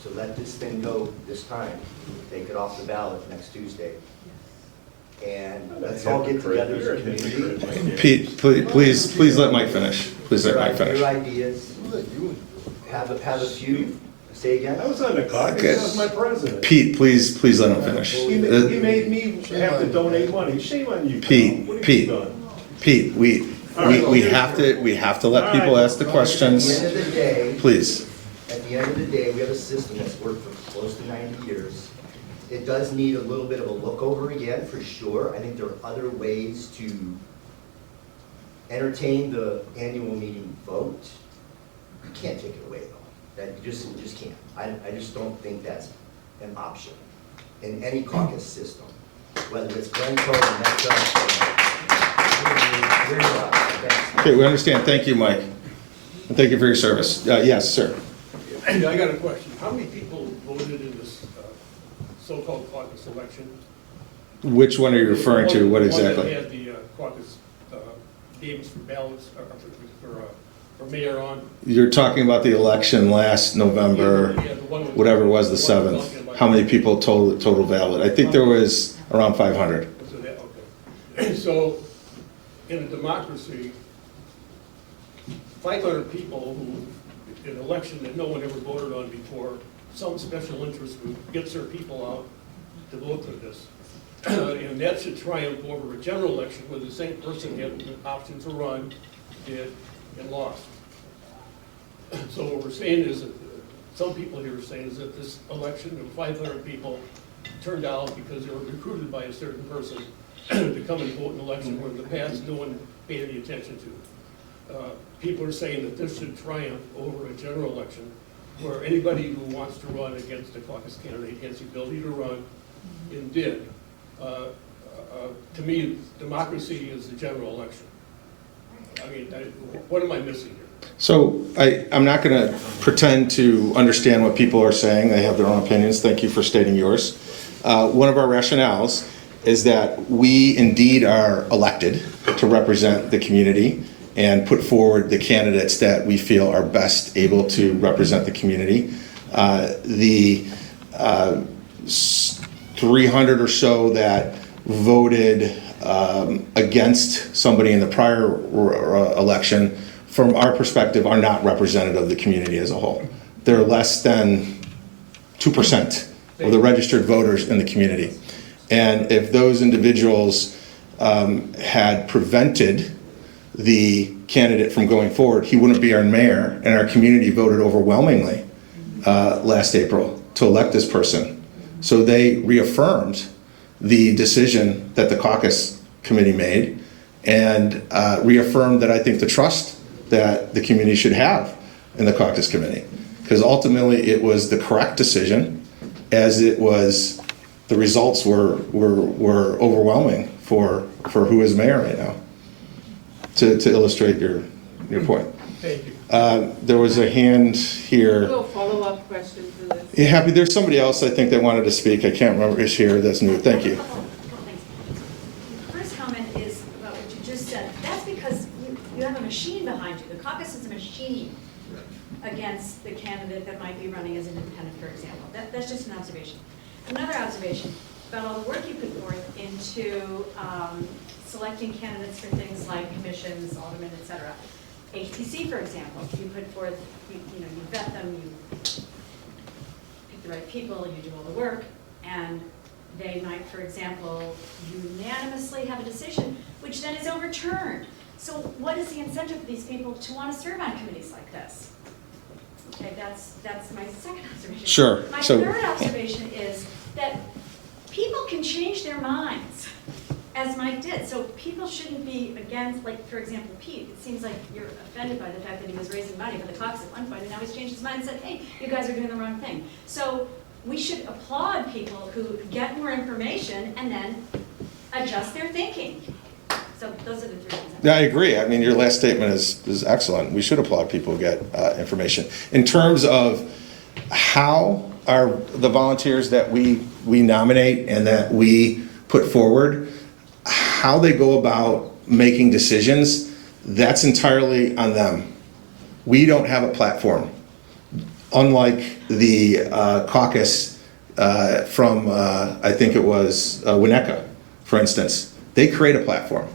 to let this thing go this time, take it off the ballot next Tuesday. And let's all get together as a community. Pete, please let Mike finish. Please let Mike finish. Your ideas, have a few, say again? I was on the caucus, that was my president. Pete, please let him finish. He made me have to donate money. Shame on you. Pete, What have Pete. you done? Pete, we have to let people ask the At questions. the end of the day, Please. at the end of the day, we have a system that's worked for close to 90 years. It does need a little bit of a look over again, for sure. I think there are other ways to entertain the annual meeting vote. You can't take it away, though. That you just can't. I just don't think that's an option in any caucus system, whether it's Glencoe or Metro. Okay, we understand. Thank you, Mike. And thank you for your service. Yes, sir. I got a question. How many people voted in this so-called caucus election? Which one are you referring to? What The exactly? one that had the caucus games for ballots, for mayor on. You're talking about the election last November, Yeah, the one with- whatever it was, the the one we're 7th. talking about. How many people total valid? I think there was around 500. So that, okay. So, in a democracy, 500 people who, in an election that no one ever voted on before, some special interest group gets their people out to vote for this. And that should triumph over a general election where the same person had the option to run, did, and lost. So what we're saying is that, some people here are saying is that this election of 500 people turned out because they were recruited by a certain person to come and vote in an election where in the past no one paid any attention to. People are saying that this should triumph over a general election where anybody who wants to run against a caucus candidate has the ability to run and did. To me, democracy is the general election. I mean, what am I missing here? So I'm not going to pretend to understand what people are saying. They have their own opinions. Thank you for stating yours. One of our rationales is that we indeed are elected to represent the community and put forward the candidates that we feel are best able to represent the community. The 300 or so that voted against somebody in the prior election, from our perspective, are not representative of the community as a whole. They're less than 2% of the registered voters in the community. And if those individuals had prevented the candidate from going forward, he wouldn't be our mayor, and our community voted overwhelmingly last April to elect this person. So they reaffirmed the decision that the caucus committee made and reaffirmed that I think the trust that the community should have in the caucus committee. Because ultimately it was the correct decision, as it was, the results were overwhelming for who is mayor right now, to illustrate your point. Thank you. There was a hand here. No follow-up question to this. Yeah, Happy, there's somebody else I think that wanted to speak. I can't remember who's here that's new. Thank you. The first comment is about what you just said. That's because you have a machine behind you. The caucus is a machine against the candidate that might be running as an independent, for example. That's just an observation. Another observation about all the work you put forth into selecting candidates for things like commissions, aldermen, et cetera. HPC, for example, you put forth, you vet them, you pick the right people, you do all the work, and they might, for example, unanimously have a decision, which then is overturned. So what is the incentive for these people to want to serve on committees like this? Okay, that's my second observation. Sure. My third observation is that people can change their minds, as Mike did. So people shouldn't be against, like, for example, Pete. It seems like you're offended by the fact that he was raising money for the caucus at one point, and now he's changed his mind and said, hey, you guys are doing the wrong thing. So we should applaud people who get more information and then adjust their thinking. So those are the three things. Yeah, I agree. I mean, your last statement is excellent. We should applaud people who get information. In terms of how are the volunteers that we nominate and that we put forward, how they go about making decisions, that's entirely on them. We don't have a platform. Unlike the caucus from, I think it was Winnetka, for instance, they create a platform.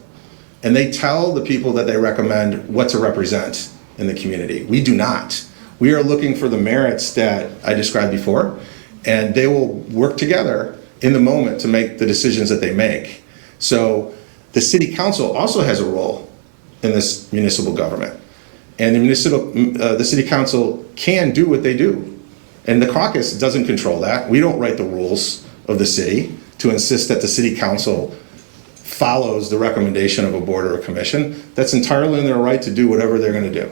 And they tell the people that they recommend what to represent in the community. We do not. We are looking for the merits that I described before, and they will work together in the moment to make the decisions that they make. So the city council also has a role in this municipal government. And the city council can do what they do. And the caucus doesn't control that. We don't write the rules of the city to insist that the city council follows the recommendation of a board or a commission. That's entirely in their right to do whatever they're gonna do.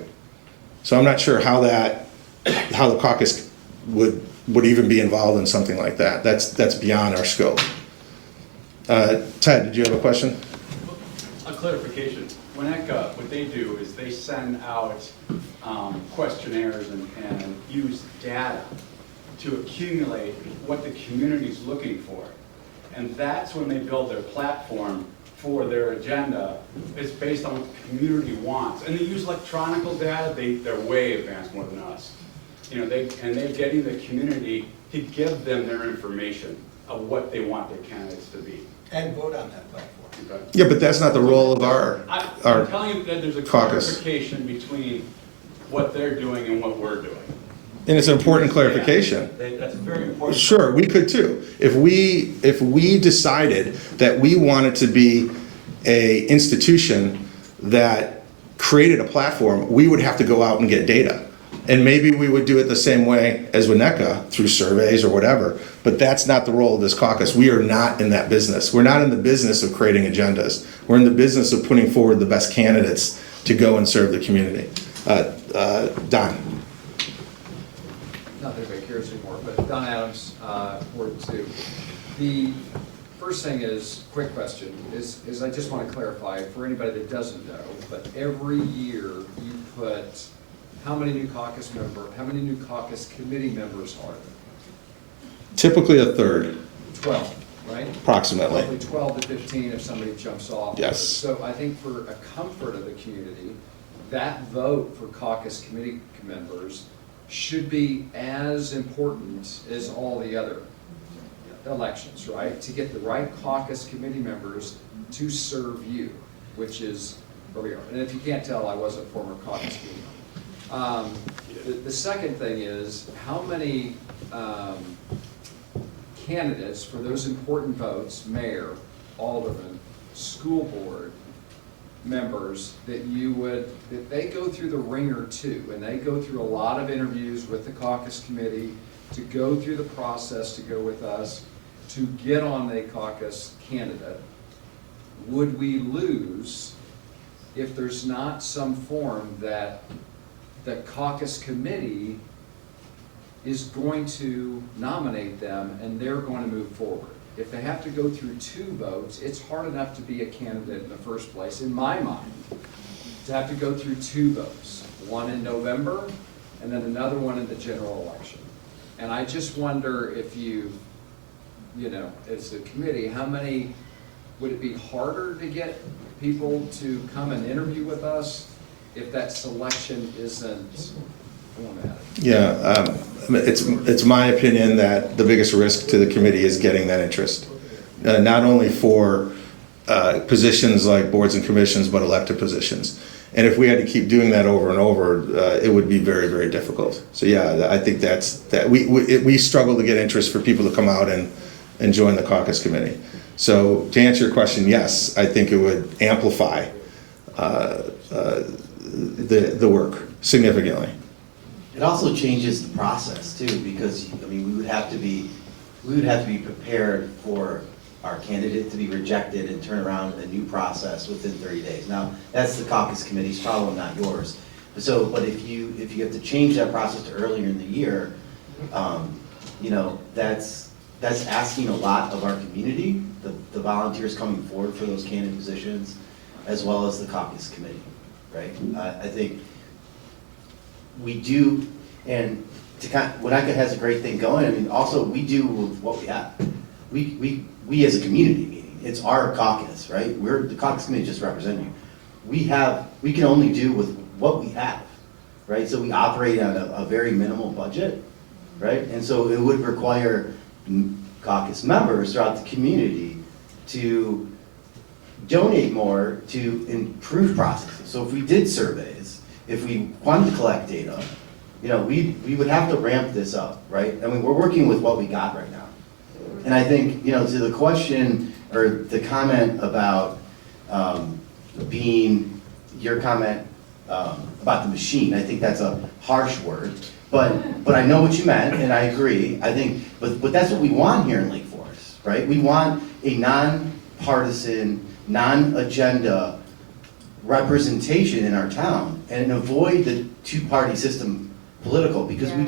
So I'm not sure how the caucus would even be involved in something like that. That's beyond our scope. Ted, did you have a question? A clarification. WNECA, what they do is they send out questionnaires and use data to accumulate what the community's looking for. And that's when they build their platform for their agenda. It's based on what the community wants. And they use electronic data. They're way advanced more than us. You know, they're getting the community to give them their information of what they want their candidates to be. And vote on that platform. Okay. Yeah, but that's not the role of I'm telling you that there's a caucus. clarification between what they're doing and what we're doing. And it's an important clarification. That's very important. Sure, we could too. If we decided that we wanted to be a institution that created a platform, we would have to go out and get data. And maybe we would do it the same way as WNECA through surveys or whatever, but that's not the role of this caucus. We are not in that business. We're not in the business of creating agendas. We're in the business of putting forward the best candidates to go and serve the community. Don. Not that anybody cares anymore, but Don Adams, Ward 2. The first thing is, quick question, is I just want to clarify for anybody that doesn't know, but every year you put how many new caucus committee members are there? Typically a third. 12, right? Approximately. Probably 12 to 15 if somebody jumps off. Yes. So I think for a comfort of the community, that vote for caucus committee members should be as important as all the other elections, right? To get the right caucus committee members to serve you, which is where we are. And if you can't tell, I was a former caucus committee member. The second thing is, how many candidates for those important votes, mayor, alderman, school board members, that they go through the ringer too, and they go through a lot of interviews with the caucus committee to go through the process to go with us to get on the caucus candidate. Would we lose if there's not some form that the caucus committee is going to nominate them and they're going to move forward? If they have to go through 2 votes, it's hard enough to be a candidate in the first place, in my mind, to have to go through 2 votes, one in November and then another one in the general election. And I just wonder if you know, as a committee, would it be harder to get people to come and interview with us if that selection isn't formatted? Yeah, it's my opinion that the biggest risk to the committee is getting that interest. Not only for positions like boards and commissions, but elected positions. And if we had to keep doing that over and over, it would be very, very difficult. So yeah, I think we struggle to get interest for people to come out and join the caucus committee. So to answer your question, yes, I think it would amplify the work significantly. It also changes the process too, because I mean, we would have to be prepared for our candidate to be rejected and turn around a new process within 30 days. Now, that's the caucus committee's problem, not yours. So, but if you have to change that process to earlier in the year, you know, that's asking a lot of our community, the volunteers coming forward for those candidate positions, as well as the caucus committee, right? I think we do, and WNECA has a great thing going. I mean, also we do with what we have. We as a community meeting, it's our caucus, right? The caucus committee just represent you. We can only do with what we have, right? So we operate on a very minimal budget, right? And so it would require caucus members throughout the community to donate more to improve processes. So if we did surveys, if we wanted to collect data, you know, we would have to ramp this up, right? I mean, we're working with what we got right now. And I think, you know, to the question or the comment about being your comment about the machine. I think that's a harsh word, but I know what you meant, and I agree. I think, but that's what we want here in Lake Forest, right? We want a non-partisan, non-agenda representation in our town, and avoid the two-party system political, because we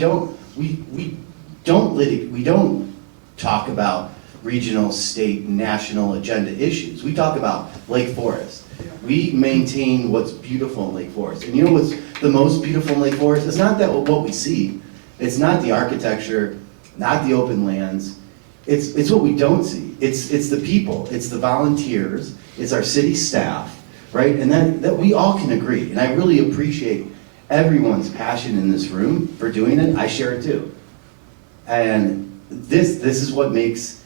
don't talk about regional, state, national agenda issues. We talk about Lake Forest. We maintain what's beautiful in Lake Forest. And you know what's the most beautiful in Lake Forest? It's not that what we see. It's not the architecture, not the open lands. It's what we don't see. It's the people, it's the volunteers, it's our city staff, right? And that we all can agree. And I really appreciate everyone's passion in this room for doing it. I share it too. And this is what makes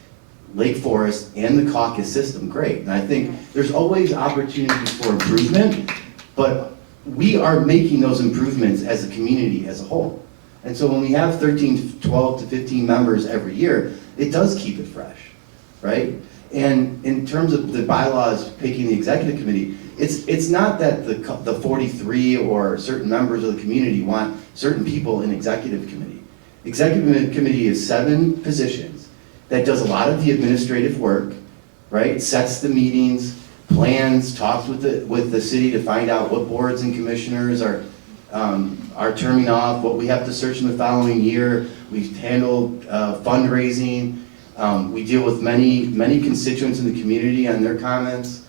Lake Forest and the caucus system great. And I think there's always opportunities for improvement, but we are making those improvements as a community as a whole. And so when we have 13, 12 to 15 members every year, it does keep it fresh, right? And in terms of the bylaws picking the executive committee, it's not that the 43 or certain members of the community want certain people in executive committee. Executive committee is 7 positions that does a lot of the administrative work, right? Sets the meetings, plans, talks with the city to find out what boards and commissioners are terming off, what we have to search in the following year. We handle fundraising. We deal with many constituents in the community on their comments,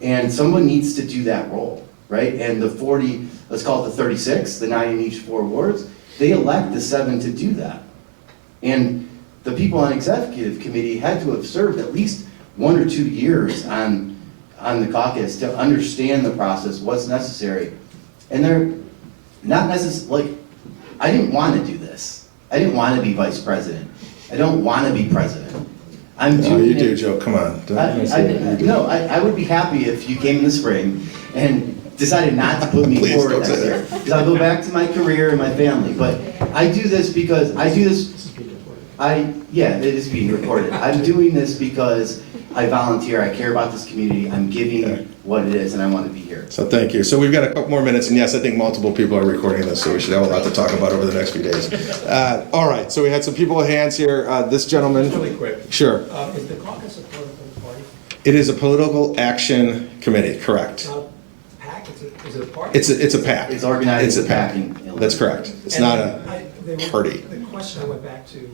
and someone needs to do that role, right? And the 40, let's call it the 36, the 9 in each 4 wards, they elect the 7 to do that. And the people on executive committee had to have served at least 1 or 2 years on the caucus to understand the process, what's necessary. And they're not necessarily, like, I didn't want to do this. I didn't want to be vice president. I don't want to be president. No, you do, Joe, come on. I would be happy if you came in the spring and decided not to put me forward next year. Because I'll go back to my career and my family. But I do this because, yeah, it is being recorded. I'm doing this because I volunteer, I care about this community, I'm giving what it is, and I want to be here. So thank you. So we've got a couple more minutes, and yes, I think multiple people are recording this, so we should have a lot to talk about over the next few days. All right, so we had some people with hands here. This gentleman. Really quick. Sure. Is the caucus a political party? It is a political action committee, correct. Not a PAC? Is it a party? It's a PAC. It's organized. It's a PAC. That's correct. It's not a party. The question I went back to,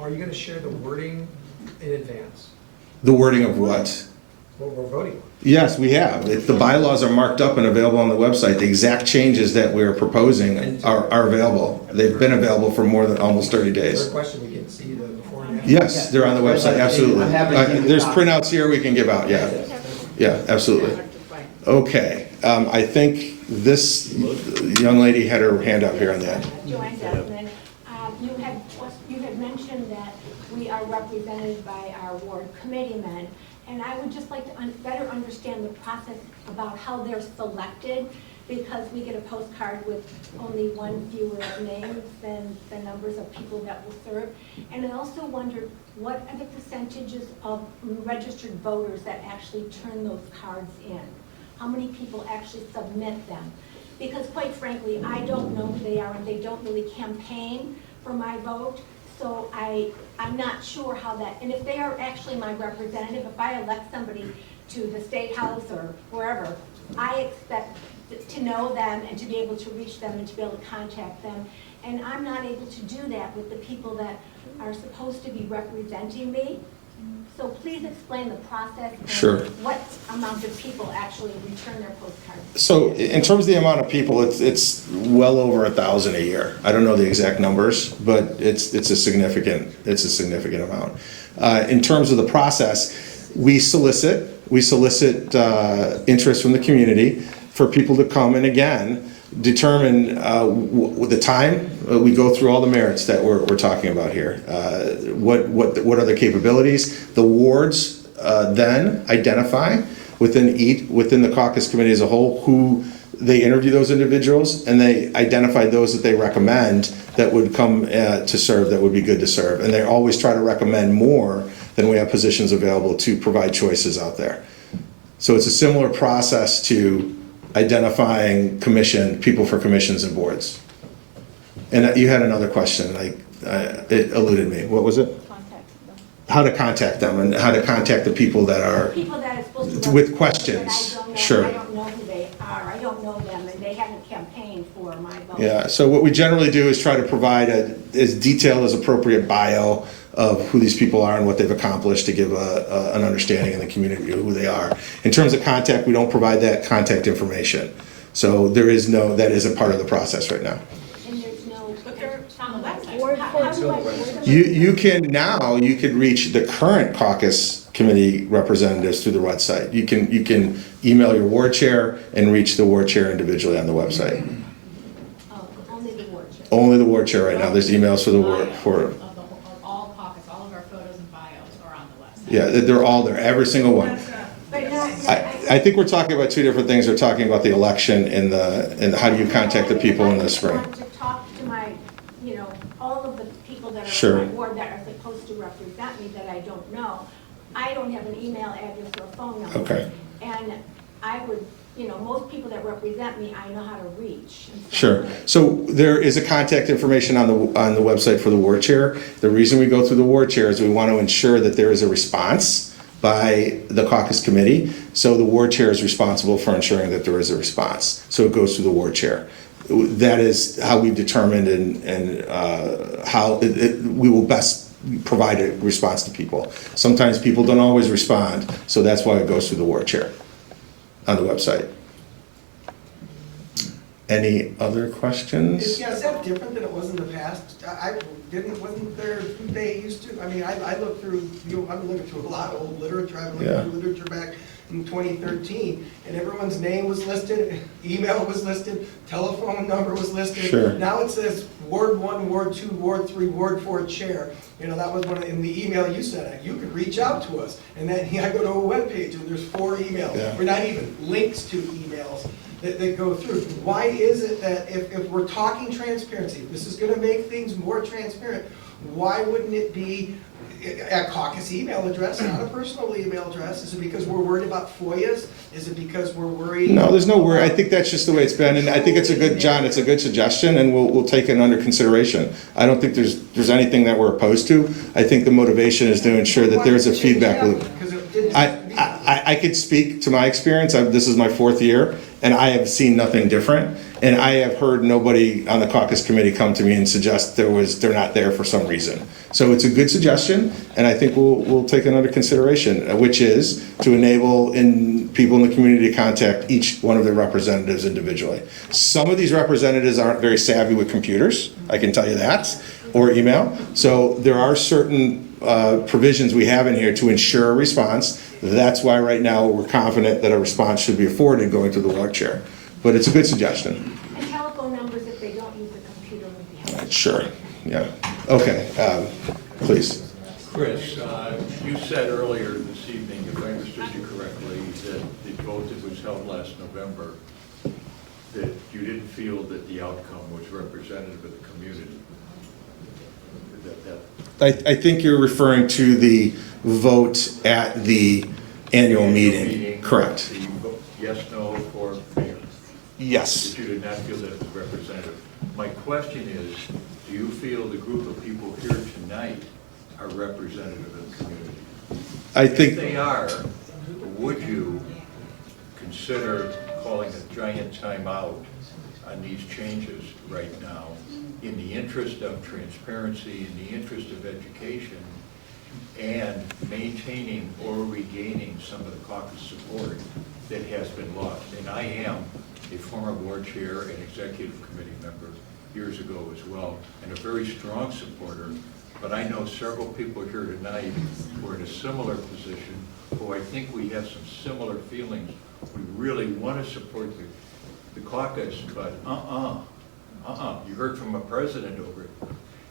are you going to share the wording in advance? The wording of what? What we're voting on? Yes, we have. The bylaws are marked up and available on the website. The exact changes that we're proposing are available. They've been available for more than almost 30 days. Is there a question we can see the before and after? Yes, they're on the website, absolutely. There's printouts here we can give out, yeah. Yeah, absolutely. Okay, I think this young lady had her hand up here on the end. Joanne Desmond, you had mentioned that we are represented by our ward committeemen, and I would just like to better understand the process about how they're selected, because we get a postcard with only one fewer names than the numbers of people that will serve. And I also wondered, what are the percentages of registered voters that actually turn those cards in? How many people actually submit them? Because quite frankly, I don't know who they are, and they don't really campaign for my vote. So I'm not sure how that, and if they are actually my representative, if I elect somebody to the State House or wherever, I expect to know them and to be able to reach them and to be able to contact them. And I'm not able to do that with the people that are supposed to be representing me. So please explain the process and Sure. what amount of people actually return their postcards. So in terms of the amount of people, it's well over 1,000 a year. I don't know the exact numbers, but it's a significant amount. In terms of the process, we solicit interest from the community for people to come, and again, determine the time. We go through all the merits that we're talking about here. What are their capabilities? The wards then identify within the caucus committee as a whole who they interview those individuals, and they identify those that they recommend that would come to serve, that would be good to serve. And they always try to recommend more than we have positions available to provide choices out there. So it's a similar process to identifying people for commissions and boards. And you had another question, it eluded me. What was it? How to contact them and how to contact the people that are People that are supposed to. with questions. Sure. I don't know who they are, I don't know them, and they haven't campaigned for my vote. Yeah, so what we generally do is try to provide as detailed as appropriate bio of who these people are and what they've accomplished to give an understanding in the community of who they are. In terms of contact, we don't provide that contact information. So that isn't part of the process right now. And there's no. But they're on the website. How do I? You could reach the current caucus committee representatives through the website. You can email your ward chair and reach the ward chair individually on the website. Oh, only the ward chair. Only the ward chair right now. There's emails for the ward for. All caucus, all of our photos and bios are on the website. Yeah, they're all there, every single one. But I think we're talking about two different things. We're talking about the election and how do you contact the people in the spring. I want to talk to my, all of the people that are Sure. on my board that are supposed to represent me that I don't know. I don't have an email address or a phone number. Okay. And I would, most people that represent me, I know how to reach. And so Sure. So there is a contact information on the website for the ward chair. The reason we go through the ward chair is we want to ensure that there is a response by the caucus committee. So the ward chair is responsible for ensuring that there is a response. So it goes through the ward chair. That is how we've determined and how we will best provide a response to people. Sometimes people don't always respond, so that's why it goes through the ward chair on the website. Any other questions? Is that different than it was in the past? Wasn't there who they used to? I mean, I looked through, I'm looking through a lot of old literature. I've looked through literature back in 2013, and everyone's name was listed, email was listed, telephone number was listed. Sure. Now it says Ward 1, Ward 2, Ward 3, Ward 4 chair. That was in the email you sent. You could reach out to us, and then I go to a webpage and there's 4 emails, or not even links to emails that go through. Why is it that if we're talking transparency, this is going to make things more transparent, why wouldn't it be a caucus email address, not a personal email address? Is it because we're worried about FOIAs? Is it because we're worried? No, there's no worry. I think that's just the way it's been, and I think it's a good, John, it's a good suggestion, and we'll take it under consideration. I don't think there's anything that we're opposed to. I think the motivation is to ensure that there's a feedback loop. I could speak to my experience. This is my 4th year, and I have seen nothing different. And I have heard nobody on the caucus committee come to me and suggest they're not there for some reason. So it's a good suggestion, and I think we'll take it under consideration, which is to enable people in the community to contact each one of their representatives individually. Some of these representatives aren't very savvy with computers, I can tell you that, or email. So there are certain provisions we have in here to ensure a response. That's why right now we're confident that a response should be afforded going to the ward chair. But it's a good suggestion. And telephone numbers, if they don't use a computer, would be helpful. Sure, yeah. Okay, please. Chris, you said earlier this evening, if I understood you correctly, that the vote that was held last November, that you didn't feel that the outcome was representative of the community. I think you're referring to the vote at the annual meeting. Correct. Yes, no, or mayor? Yes. That you did not feel that it was representative. My question is, do you feel the group of people here tonight are representative of the community? I think if they are, would you consider calling a giant timeout on these changes right now in the interest of transparency, in the interest of education, and maintaining or regaining some of the caucus support that has been lost? And I am a former board chair and executive committee member years ago as well, and a very strong supporter, but I know several people here tonight who are in a similar position, who I think we have some similar feelings. We really want to support the caucus, but you heard from a president over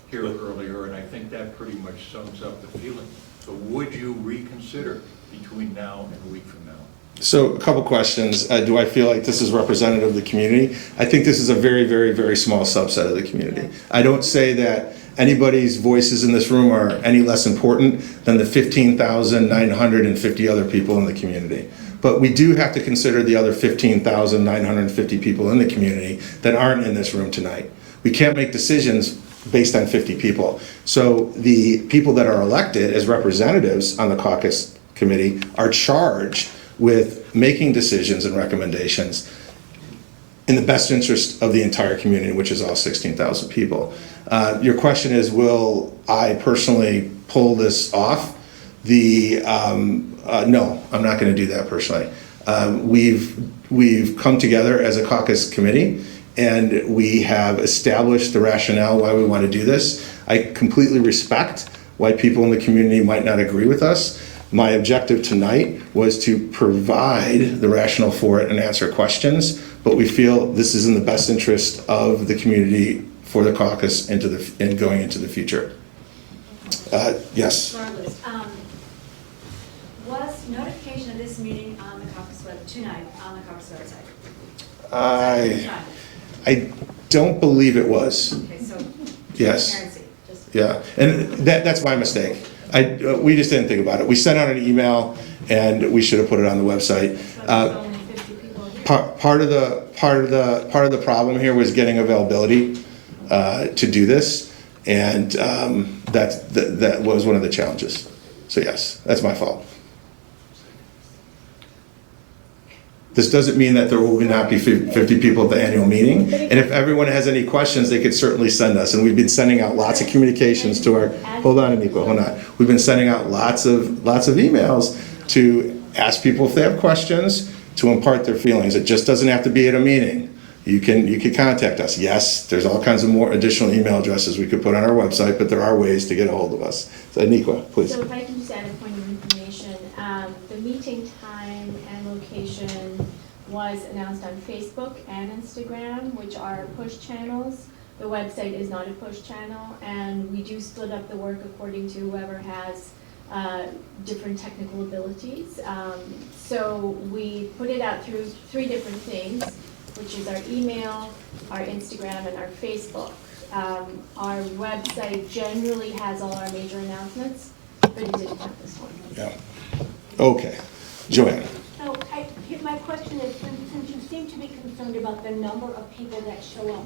here earlier, and I think that pretty much sums up the feeling. So would you reconsider between now and a week from now? So a couple questions. Do I feel like this is representative of the community? I think this is a very, very, very small subset of the community. I don't say that anybody's voices in this room are any less important than the 15,950 other people in the community. But we do have to consider the other 15,950 people in the community that aren't in this room tonight. We can't make decisions based on 50 people. So the people that are elected as representatives on the caucus committee are charged with making decisions and recommendations in the best interest of the entire community, which is all 16,000 people. Your question is, will I personally pull this off? No, I'm not going to do that personally. We've come together as a caucus committee, and we have established the rationale why we want to do this. I completely respect why people in the community might not agree with us. My objective tonight was to provide the rationale for it and answer questions, but we feel this is in the best interest of the community for the caucus and going into the future. Yes. Marvelous. Was notification of this meeting on the caucus web tonight on the caucus website? I don't believe it was. Okay, so Yes. transparency. Yeah, and that's my mistake. We just didn't think about it. We sent out an email, and we should have put it on the website. Part of the problem here was getting availability to do this, and that was one of the challenges. So yes, that's my fault. This doesn't mean that there will not be 50 people at the annual meeting. And if everyone has any questions, they could certainly send us. And we've been sending out lots of communications to our, hold on, Nico, hold on. We've been sending out lots of emails to ask people if they have questions, to impart their feelings. It just doesn't have to be at a meeting. You can contact us. Yes, there's all kinds of more additional email addresses we could put on our website, but there are ways to get a hold of us. So Nico, please. So if I can just add a point of information, the meeting time and location was announced on Facebook and Instagram, which are push channels. The website is not a push channel, and we do split up the work according to whoever has different technical abilities. So we put it out through 3 different things, which is our email, our Instagram, and our Facebook. Our website generally has all our major announcements, but it didn't have this one. Yeah. Okay. Joanne. So my question is, since you seem to be concerned about the number of people that show up,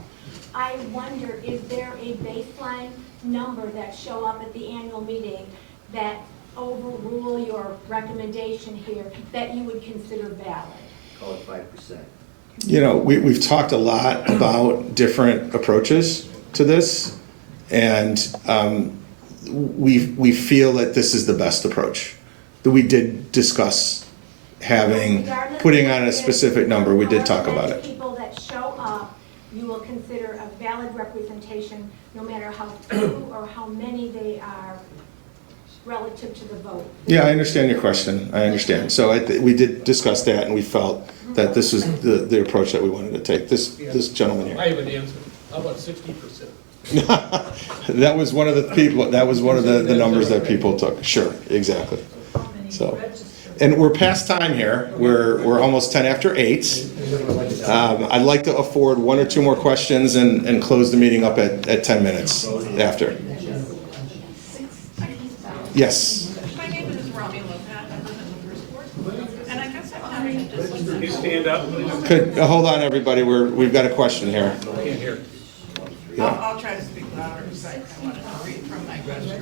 I wonder, is there a baseline number that show up at the annual meeting that overrule your recommendation here that you would consider valid? Call it 5%. You know, we've talked a lot about different approaches to this, and we feel that this is the best approach. That we did discuss putting on a specific number. We did talk about it. People that show up, you will consider a valid representation, no matter how few or how many they are relative to the vote. Yeah, I understand your question. I understand. So we did discuss that, and we felt that this was the approach that we wanted to take. This gentleman here. I have an answer. How about 60%? That was one of the people. That was one of the numbers that people took. Sure, exactly. So, and we're past time here. We're almost 10 after 8. I'd like to afford 1 or 2 more questions and close the meeting up at 10 minutes after. Yes. My name is Rami Lopez. I live in the first ward. And I guess I'm having a Can you stand up? Hold on, everybody. We've got a question here. Can't hear. Yeah. I'll try to speak louder because I wanted to read from my question.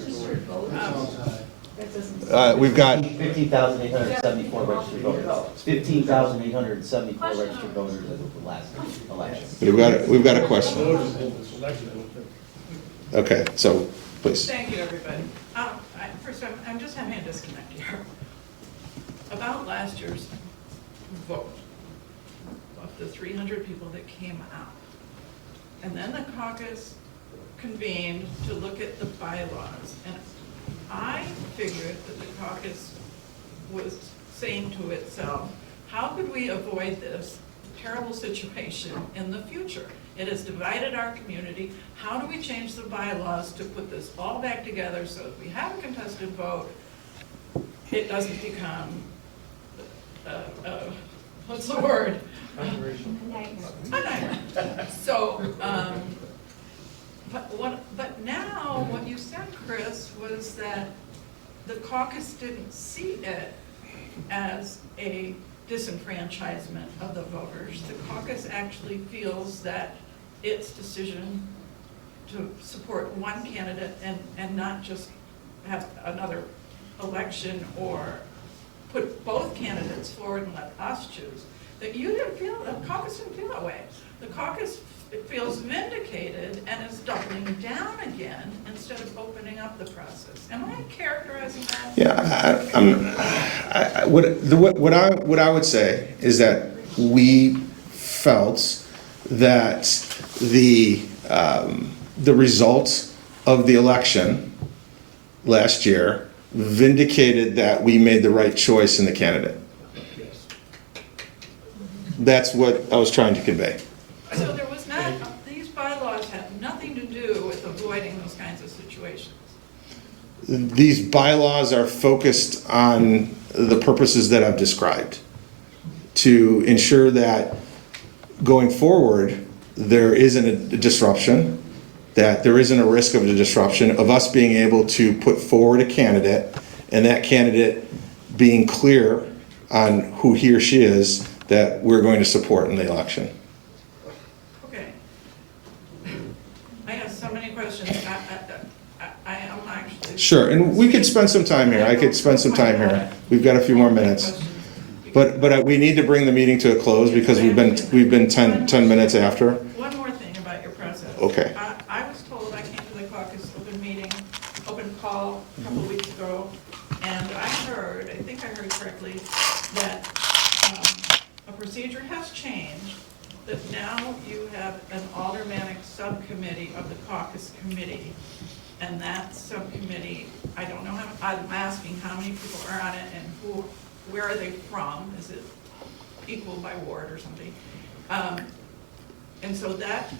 We've got 15,874 registered voters. 15,874 registered voters as of the last election. We've got a question. Okay, so please. Thank you, everybody. First, I'm just having a disconnect here. About last year's vote, of the 300 people that came out, and then the caucus convened to look at the bylaws, and I figured that the caucus was saying to itself, how could we avoid this terrible situation in the future? It has divided our community. How do we change the bylaws to put this all back together so if we have a contested vote, it doesn't become, what's the word? A nightmare. So, but now what you said, Chris, was that the caucus didn't see it as a disenfranchisement of the voters. The caucus actually feels that its decision to support one candidate and not just have another election or put both candidates forward and let us choose, that you didn't feel, the caucus didn't feel that way. The caucus feels vindicated and is doubling down again instead of opening up the process. Am I characterizing that? Yeah, what I would say is that we felt that the results of the election last year vindicated that we made the right choice in the candidate. That's what I was trying to convey. So there was not, these bylaws had nothing to do with avoiding those kinds of situations. These bylaws are focused on the purposes that I've described, to ensure that going forward, there isn't a disruption, that there isn't a risk of a disruption, of us being able to put forward a candidate, and that candidate being clear on who he or she is that we're going to support in the election. Okay. I have so many questions. I am actually... Sure, and we could spend some time here. I could spend some time here. We've got a few more minutes. But we need to bring the meeting to a close because we've been 10 minutes after. One more thing about your process. Okay. I was told, I came to the caucus open call a couple weeks ago, and I think I heard correctly, that a procedure has changed, that now you have an aldermanic subcommittee of the caucus committee, and that subcommittee, I don't know how, I'm asking how many people are on it and where are they from? Is it equal by ward or something? And so that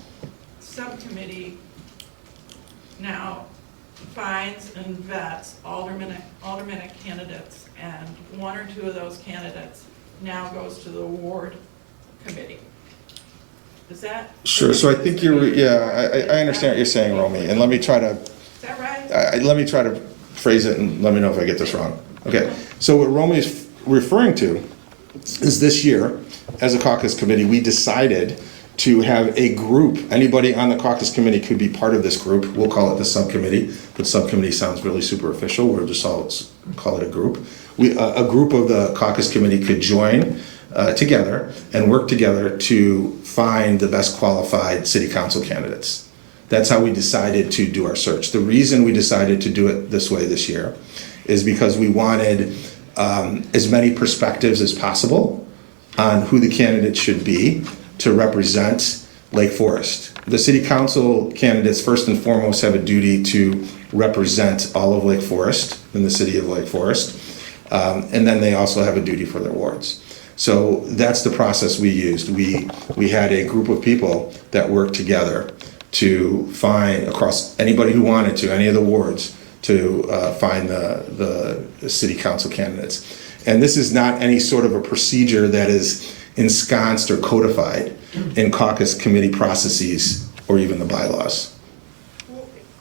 subcommittee now finds and vets aldermanic candidates, and one or two of those candidates now goes to the ward committee. Is that? Sure, so I think I understand what you're saying, Romy, and let me try to... Is that right? let me try to phrase it and let me know if I get this wrong. Okay, so what Romy is referring to is this year, as a caucus committee, we decided to have a group. Anybody on the caucus committee could be part of this group. We'll call it the subcommittee, but subcommittee sounds really superficial. We'll just call it a group. A group of the caucus committee could join together and work together to find the best qualified city council candidates. That's how we decided to do our search. The reason we decided to do it this way this year is because we wanted as many perspectives as possible on who the candidate should be to represent Lake Forest. The city council candidates, first and foremost, have a duty to represent all of Lake Forest in the city of Lake Forest. And then they also have a duty for their wards. So that's the process we used. We had a group of people that worked together to find, across anybody who wanted to, any of the wards, to find the city council candidates. And this is not any sort of a procedure that is ensconced or codified in caucus committee processes or even the bylaws.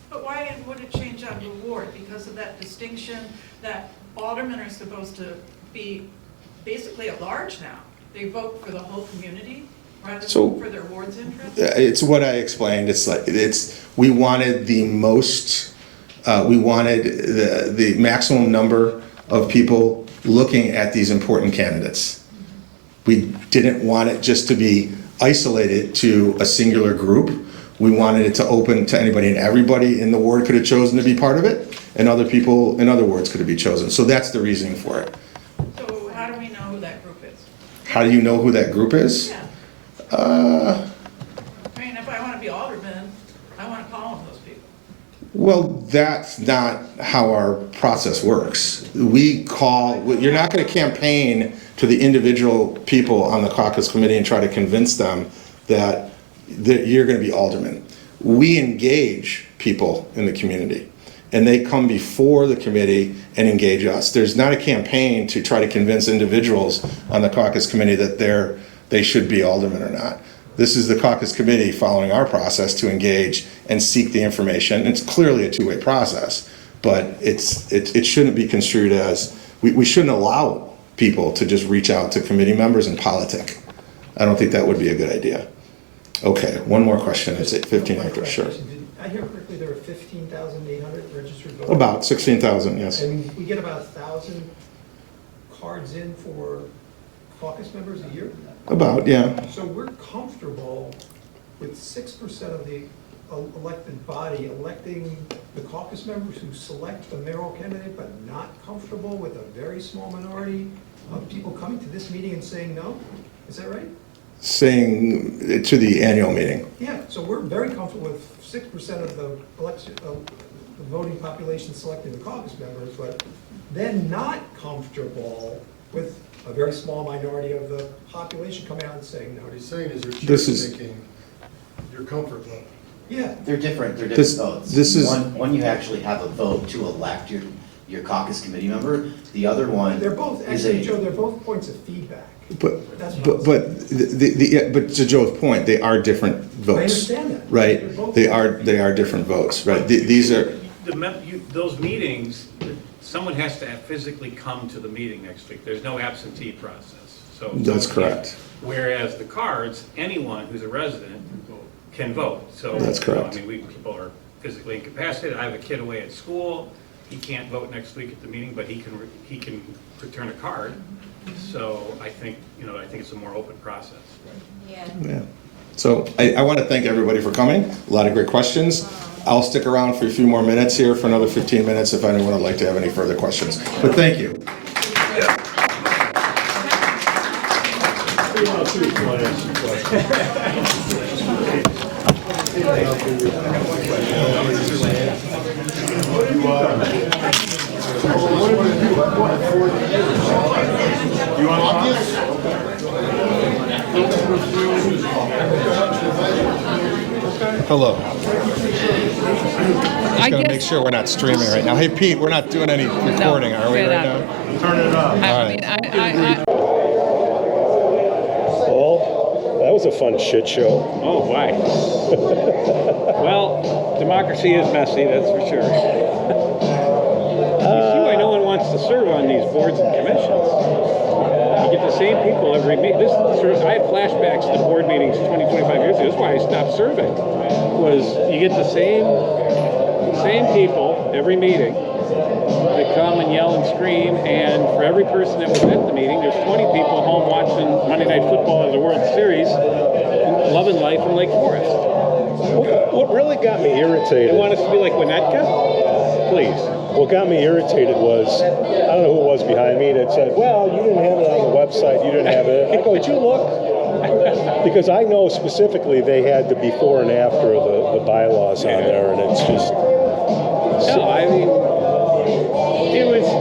But why would it change out of the ward? Because of that distinction that aldermen are supposed to be basically at large now. They vote for the whole community rather than for their ward's interest? It's what I explained. We wanted the most, we wanted the maximum number of people looking at these important candidates. We didn't want it just to be isolated to a singular group. We wanted it to open to anybody, and everybody in the ward could have chosen to be part of it, and other people in other wards could have been chosen. So that's the reasoning for it. So how do we know who that group is? How do you know who that group is? Yeah. I mean, if I want to be alderman, I want to call on those people. Well, that's not how our process works. We call, you're not going to campaign to the individual people on the caucus committee and try to convince them that you're going to be alderman. We engage people in the community, and they come before the committee and engage us. There's not a campaign to try to convince individuals on the caucus committee that they should be aldermen or not. This is the caucus committee following our process to engage and seek the information. It's clearly a two-way process, but it shouldn't be construed as, we shouldn't allow people to just reach out to committee members and politic. I don't think that would be a good idea. Okay, one more question. It's at 15 after, sure. Did I hear correctly, there are 15,800 registered voters? About 16,000, yes. And we get about 1,000 cards in for caucus members a year? About, yeah. So we're comfortable with 6% of the elected body electing the caucus members who select the mayoral candidate, but not comfortable with a very small minority of people coming to this meeting and saying no? Is that right? Saying to the annual meeting. Yeah, so we're very comfortable with 6% of the election, the voting population selecting the caucus members, but then not comfortable with a very small minority of the population coming out and saying no. What he's saying is This you're is- thinking your comfort level. Yeah. They're different This- votes. this is- One you actually have a vote to elect your caucus committee member, the other one They're both, is actually, a. Joe, they're both points of feedback. But, That's what but to Joe's point, they are different votes. understand that. Right? They're both- They are different votes, right? These are, Those meetings, someone has to physically come to the meeting next week. There's no absentee process, so. That's correct. Whereas the cards, anyone who's a resident can vote, so. That's correct. I mean, people are physically incapacitated. I have a kid away at school. He can't vote next week at the meeting, but he can return a card. So I think it's a more open process. yeah. So I want to thank everybody for coming. A lot of great questions. I'll stick around for a few more minutes here, for another 15 minutes, if anyone would like to have any further questions. But thank you. Hello. Just gotta make sure we're not streaming right now. Hey, Pete, we're not doing any recording, are we, right now? Turn it up. All right. Well, that was a fun shit show. Oh, why? Well, democracy is messy, that's for sure. You see why no one wants to serve on these boards and commissions. You get the same people every meeting. I had flashbacks to board meetings 20, 25 years ago. That's why I stopped serving. Was you get the same people every meeting that come and yell and scream, and for every person that was at the meeting, there's 20 people home watching Monday Night Football as a World Series, loving life in Lake Forest. What really got me irritated... They want us to be like Winnetka? Please. What got me irritated was, I don't know who it was behind me that said, well, you didn't have it on the website, you didn't have it. I go, did you look? Because I know specifically they had the before and after of the bylaws on there, and it's just... No, I mean,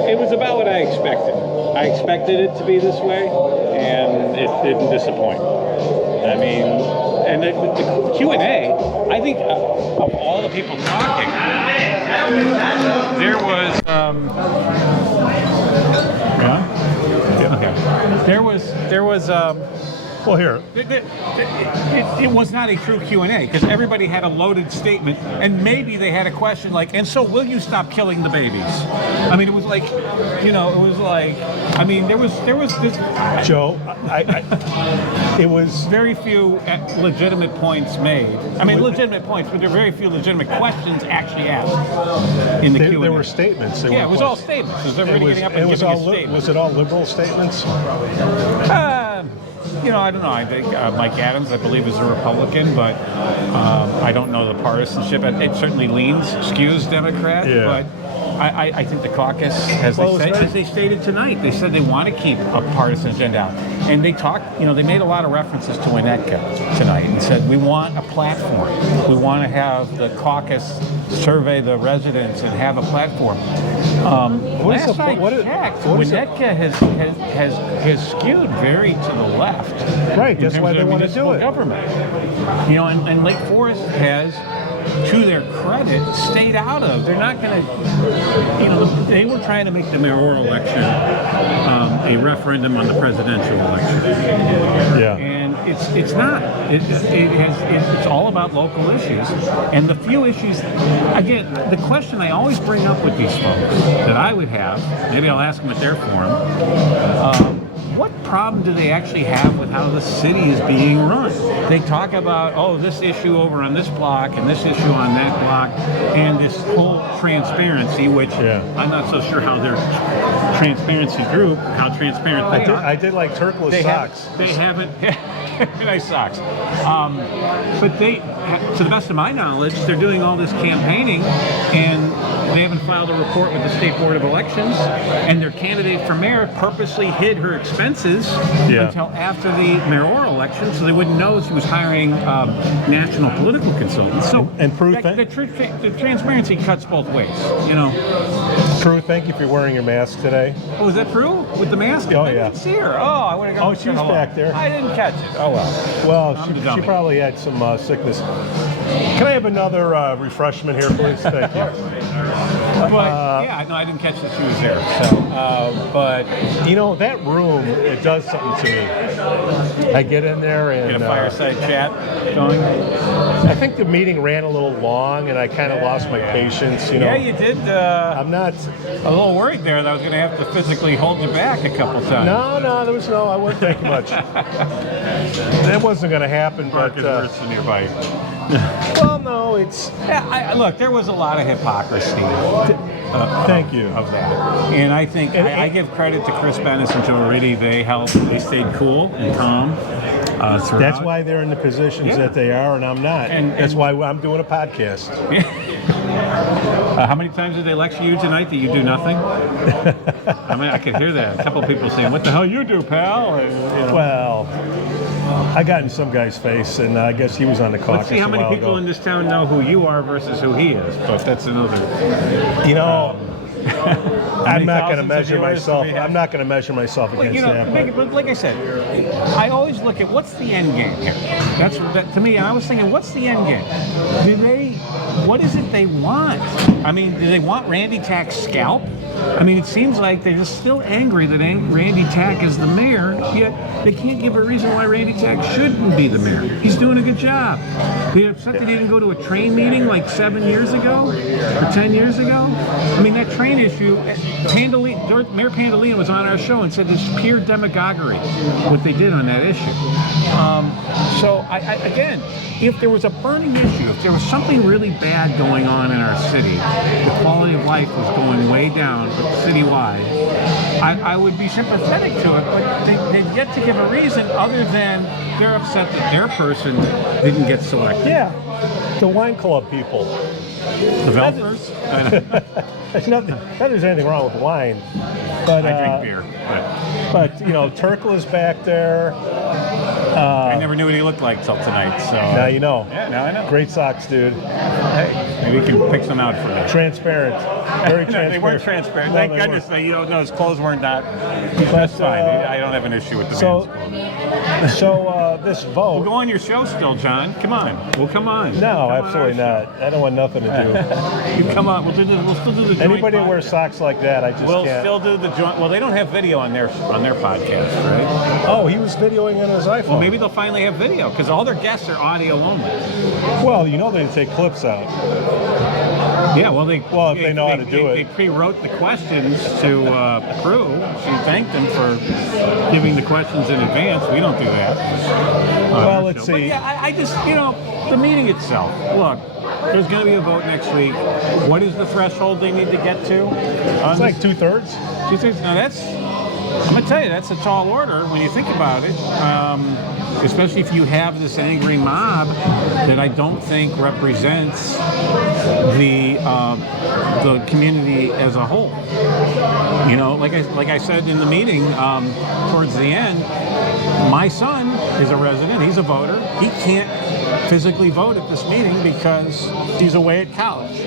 it was about what I expected. I expected it to be this way, and it didn't disappoint. I mean, and the Q&A, I think of all the people talking, there was, well, here. It was not a true Q&A, because everybody had a loaded statement, and maybe they had a question like, and so will you stop killing the babies? I mean, it was like, I mean, there was this... Joe, it was... Very few legitimate points made. I mean, legitimate points, but there were very few legitimate questions actually asked in the Q&A. There were statements. Yeah, it was all statements. Was everybody getting up and giving a statement? Was it all liberal statements? I don't know. I think Mike Adams, I believe, is a Republican, but I don't know the partisanship. It certainly skews Democrat, Yeah. but I think the caucus, as they stated tonight, they said they want to keep a partisan agenda out. And they they made a lot of references to Winnetka tonight and said, we want a platform. We want to have the caucus survey the residents and have a platform. Last I checked, Winnetka has skewed very to the left. Right, that's why they want to do it. Government. And Lake Forest has to their credit, stayed out of. They're not going to, they were trying to make the mayoral election a referendum on the presidential election. Yeah. And it's not. It's all about local issues. And the few issues, again, the question I always bring up with these folks that I would have, maybe I'll ask them at their forum, what problem do they actually have with how the city is being run? They talk about, oh, this issue over on this block and this issue on that block and this whole transparency, which I'm not so sure how their transparency group, how transparent they are. I did like turquoise socks. They haven't, nice socks. But they, to the best of my knowledge, they're doing all this campaigning and they haven't filed a report with the State Board of Elections, and their candidate for mayor purposely hid her expenses until after the mayoral election, so they wouldn't know she was hiring national political consultants. So and Prue, the transparency cuts both ways, you know. Prue, thank you for wearing your mask today. Oh, is that Prue with the mask? Oh, I yeah. didn't see her. Oh, I would have gone. Oh, she was back there. I didn't catch it. Oh well. Well, she probably had some sickness. Can I have another refreshment here, please? Thank you. Yeah, no, I didn't catch that she was there. So, but you know, that room, it does something to me. I get in there and get a fireside chat going. I think the meeting ran a little long, and I kind of lost my patience. You know. Yeah, you did. I'm not a little worried there that I was going to have to physically hold you back a couple times. No, there was no. I wouldn't think much. That wasn't going to happen. Mark but is worse than your bite. Well, no, it's. Yeah, look, there was a lot of hypocrisy. Thank you. Of that. And I think I give credit to Chris Bennis and Joe Oriti. They stayed cool and calm. That's why they're in the positions that they are, and I'm not. That's why I'm doing a podcast. How many times did they lecture you tonight that you do nothing? I mean, I could hear that. A couple of people saying, "What the hell you do, pal?" And, you know. Well, I got in some guy's face, and I guess he was on the caucus. Let's see how many people in this town know who you are versus who he is. But that's another. You know. I'm not going to measure myself. I'm not going to measure myself against that. But like I said, I always look at what's the end game here. That's to me. I was thinking, what's the end game? What is it they want? I mean, do they want Randy Tack's scalp? I mean, it seems like they're just still angry that Randy Tack is the mayor, yet they can't give a reason why Randy Tack shouldn't be the mayor. He's doing a good job. They're upset that he didn't go to a train meeting like 7 years ago or 10 years ago. I mean, that train issue, Mayor Pandolino was on our show and said it's pure demagoguery, what they did on that issue. So, again, if there was a burning issue, if there was something really bad going on in our city, the quality of life was going way down citywide, I would be sympathetic to it, but they've yet to give a reason other than they're upset that their person didn't get selected. Yeah, the wine club people. The Velvers? There's nothing. Not there's anything wrong with wine, but I drink beer. But you know, Turkle is back there. I never knew what he looked like till tonight. So now you know. Yeah, now I know. Great socks, dude. Hey, maybe you can pick some out for me. Transparent, very transparent. They weren't transparent. No, Thank goodness. You don't know his clothes weren't not. That's fine. I don't have an issue with the man's clothes. So this vote. We'll go on your show still, John. Come on. We'll come on. No, absolutely not. I don't want nothing to do. You come on. We'll still do the joint. Anybody that wears socks like that, I just can't. We'll still do the joint. Well, they don't have video on their podcast, right? Oh, he was videoing on his iPhone. Well, maybe they'll finally have video because all their guests are audio only. Well, you know they take clips out. Yeah, well, if they know how to do it. They pre-wrote the questions to Prue. She thanked them for giving the questions in advance. We don't do that. Well, let's see. But yeah, I just, the meeting itself. Look, there's going to be a vote next week. What is the threshold they need to get to? It's like 2/3. 2/3. Now I'm going to tell you, that's a tall order when you think about it. Especially if you have this angry mob that I don't think represents the community as a whole. Like I said in the meeting towards the end, my son is a resident. He's a voter. He can't physically vote at this meeting because he's away at college.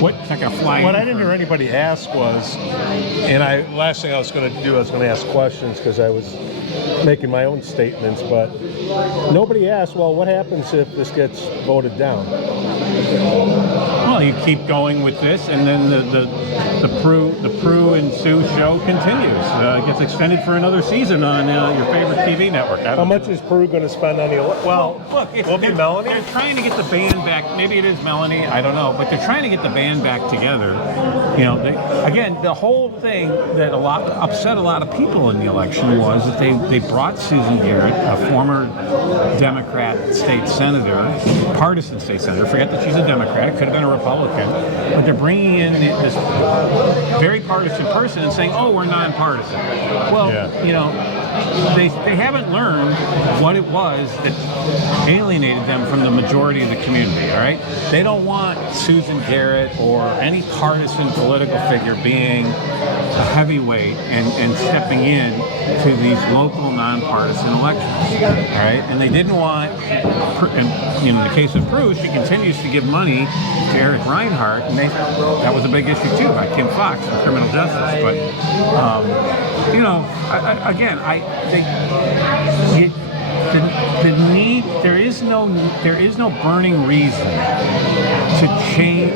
What? It's not gonna fly. What I didn't hear anybody ask was, last thing I was going to do, I was going to ask questions because I was making my own statements, but nobody asked, well, what happens if this gets voted down? Well, you keep going with this, and then the Prue and Sue show continues. It gets extended for another season on your favorite TV network. How much is Prue going to spend on the election? Well, look, will it be Melanie? They're trying to get the band back. Maybe it is Melanie. I don't know, but they're trying to get the band back together. You know, again, the whole thing that upset a lot of people in the election was that they brought Susan Garrett, a former Democrat state senator, partisan state senator. Forget that she's a Democrat, could have been a Republican, but they're bringing in this very partisan person and saying, "Oh, we're nonpartisan." Well, you know, they haven't learned what it was that alienated them from the majority of the community. All right, they don't want Susan Garrett or any partisan political figure being a heavyweight and stepping in to these local nonpartisan elections. All right, and they didn't want, and in the case of Prue, she continues to give money to Eric Reinhardt, and that was a big issue too, by Kim Fox for criminal justice. But you know, there is no burning reason to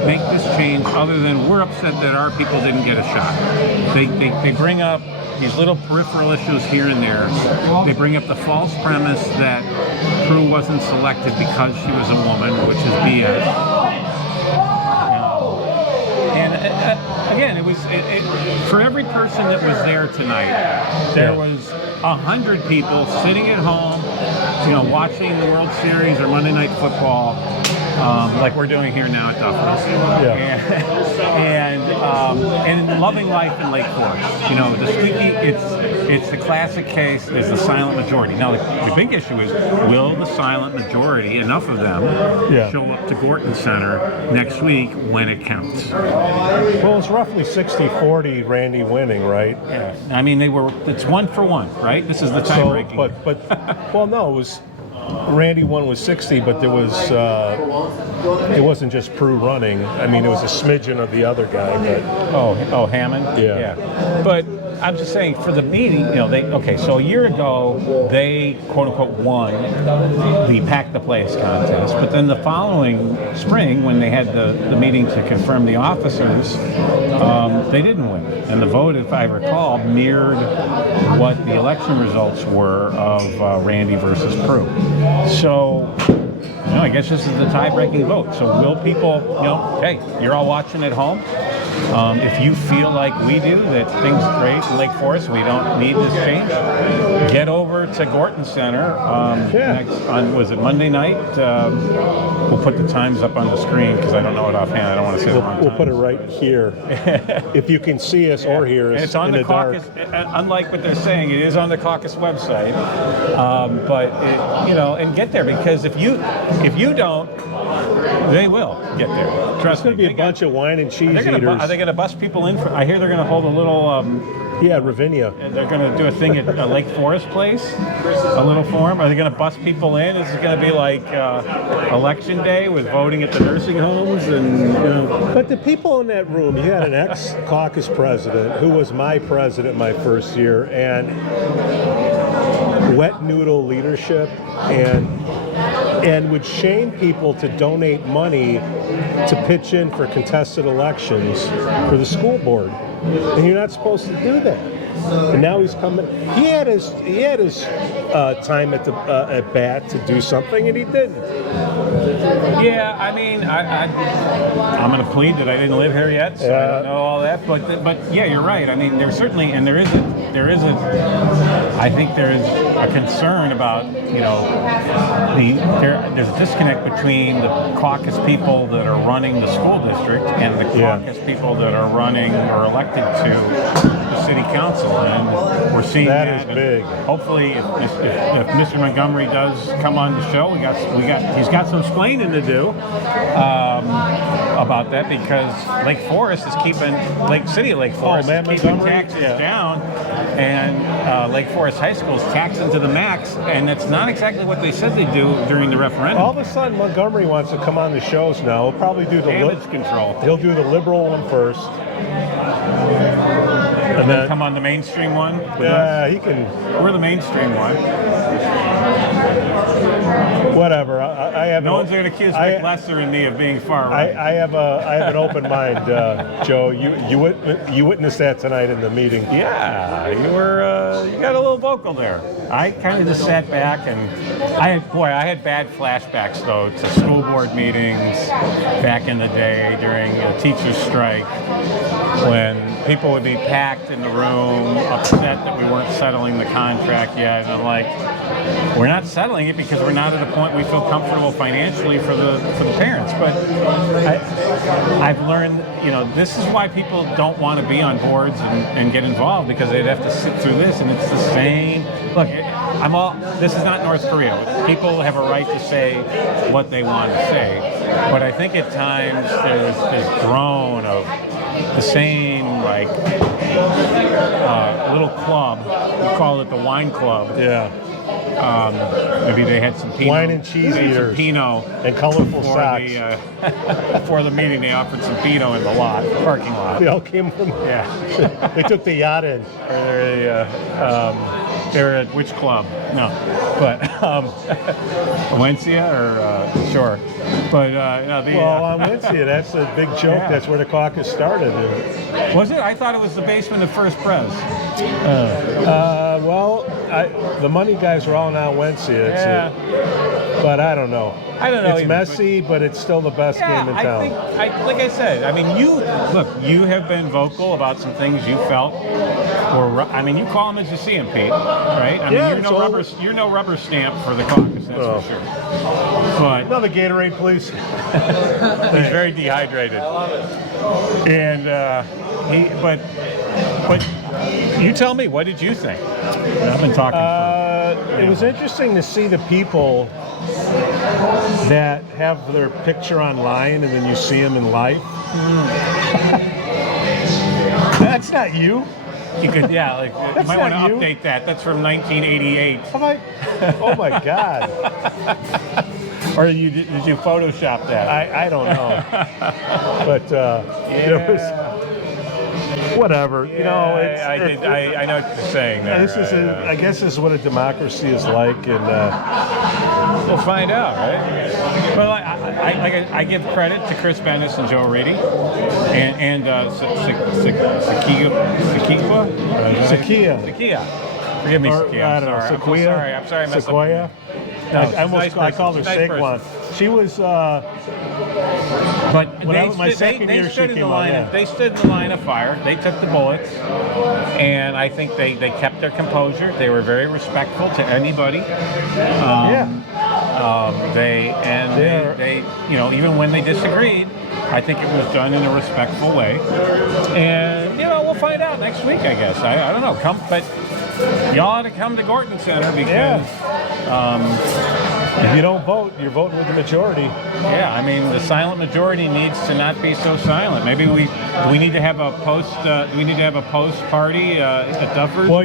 make this change other than we're upset that our people didn't get a shot. They bring up these little peripheral issues here and there. They bring up the false premise that Prue wasn't selected because she was a woman, which is BS. Again, it was for every person that was there tonight. There was 100 people sitting at home, you know, watching the World Series or Monday Night Football, like we're doing here now at Duffers, and loving life in Lake Forest. You know, the squeaky. It's the classic case. There's the silent majority. Now, the big issue is, will the silent majority, enough of them, show up to Gorton Center next week when it counts? Well, it's roughly 60-40 Randy winning, right? Yeah. I mean, it's 1 for 1, right? This is the tie-breaking. Well, no, it was Randy won with 60, but there was it wasn't just Prue running. I mean, it was a smidgen of the other guy. But Hammond. Yeah. But I'm just saying, for the meeting, you know, so a year ago they quote unquote won the Pack the Place contest, but then the following spring, when they had the meeting to confirm the officers, they didn't win, and the vote, if I recall, mirrored what the election results were of Randy versus Prue. So, you know, I guess this is the tie-breaking vote. So will people, you know, hey, you're all watching at home. If you feel like we do, that things are great in Lake Forest, we don't need this change, get over to Gorton Center was it Monday night? We'll put the times up on the screen because I don't know it offhand. I don't want to say the wrong We'll time. put it right here. If you can see us or hear us, it's on in the Caucus. Unlike what they're saying, it is on the Caucus website. But you know, and get there, because if you don't, they will get there. Trust me. There's going to be a bunch of wine and cheese eaters. Are they going to bus people in? I hear they're going to hold a little. Ravinia. They're going to do a thing at Lake Forest Place, a little forum. Are they going to bus people in? Is it going to be like election day with voting at the nursing homes? And you know. But the people in that room, you had an ex-caucus president who was my president my first year, and wet noodle leadership, and would shame people to donate money to pitch in for contested elections for the school board. And you're not supposed to do that. And now he's coming. He had his time at bat to do something, and he didn't. Yeah, I mean, I'm going to plead that I didn't live here yet, so I don't know all that. But yeah, you're right. I mean, there's certainly, and I think there is a concern about, you know, there's a disconnect between the caucus people that are running the school district and the caucus people that are running or elected to the city council, and we're seeing that. That is big. Hopefully, if Mr. Montgomery does come on the show, he's got some explaining to do about that because Lake Forest is keeping City of Lake Forest is keeping taxes down, and Lake Forest High School is taxing to the max, and that's not exactly what they said they'd do during the referendum. All of a sudden, Montgomery wants to come on the shows now. He'll probably do the damage control. He'll do the liberal one first. And then come on the mainstream one? Yeah, he can. We're the mainstream one. Whatever. I have. No one's going to accuse Rick Lesser and me of being far right. I have an open mind, Joe. You witnessed that tonight in the meeting. Yeah, you got a little vocal there. I kind of just sat back and I had bad flashbacks though to school board meetings back in the day during a teacher's strike when people would be packed in the room, upset that we weren't settling the contract yet. And I'm like, we're not settling it because we're not at a point we feel comfortable financially for the parents. But I've learned, this is why people don't want to be on boards and get involved, because they'd have to sit through this, and it's the same. Look, this is not North Korea. People have a right to say what they want to say, but I think at times there's this drone of the same little club. We call it the wine club. Yeah. Maybe they had some Pinot. Wine and cheese eaters. Pinot. And colorful socks. Before the meeting, they offered some Pinot in the parking lot. They all came from... Yeah. They took the yacht in. They're at which club? No. But, Valencia or, sure. But, on Valencia, that's a big joke. Yeah. That's where the caucus started. Was it? I thought it was the basement of First Pres. The money guys were all in Valencia. But I don't know. It's messy, but it's still the best game in town. Like I said, you have been vocal about some things you felt you call them as you see them, Pete, right? You're no rubber stamp for the caucus, that's for sure. But another Gatorade, please. He's very dehydrated. I love it. And but you tell me, what did you think? I've been talking. It was interesting to see the people that have their picture online and then you see them in life. That's not you. You could, you might want to update that. That's from 1988. Oh my God. Or did you Photoshop that? I don't know. But whatever. I know what you're saying there. I guess this is what a democracy is like, and we'll find out, right? Well, I give credit to Chris Bennis and Joe Oriti and Sakia. Forgive me, Sakia. I don't know. Sequoia. I'm sorry. Sequoia. No, I called her Saquon. She was. But they stood in the line of fire. They took the bullets, and I think they kept their composure. They were very respectful to anybody. They even when they disagreed, I think it was done in a respectful way. And we'll find out next week, I guess. I don't know. But y'all ought to come to Gorton Center because. If you don't vote, you're voting with the majority. Yeah, the silent majority needs to not be so silent. Maybe we need to have a post. Do we need to have a post party at Duffers? Well, are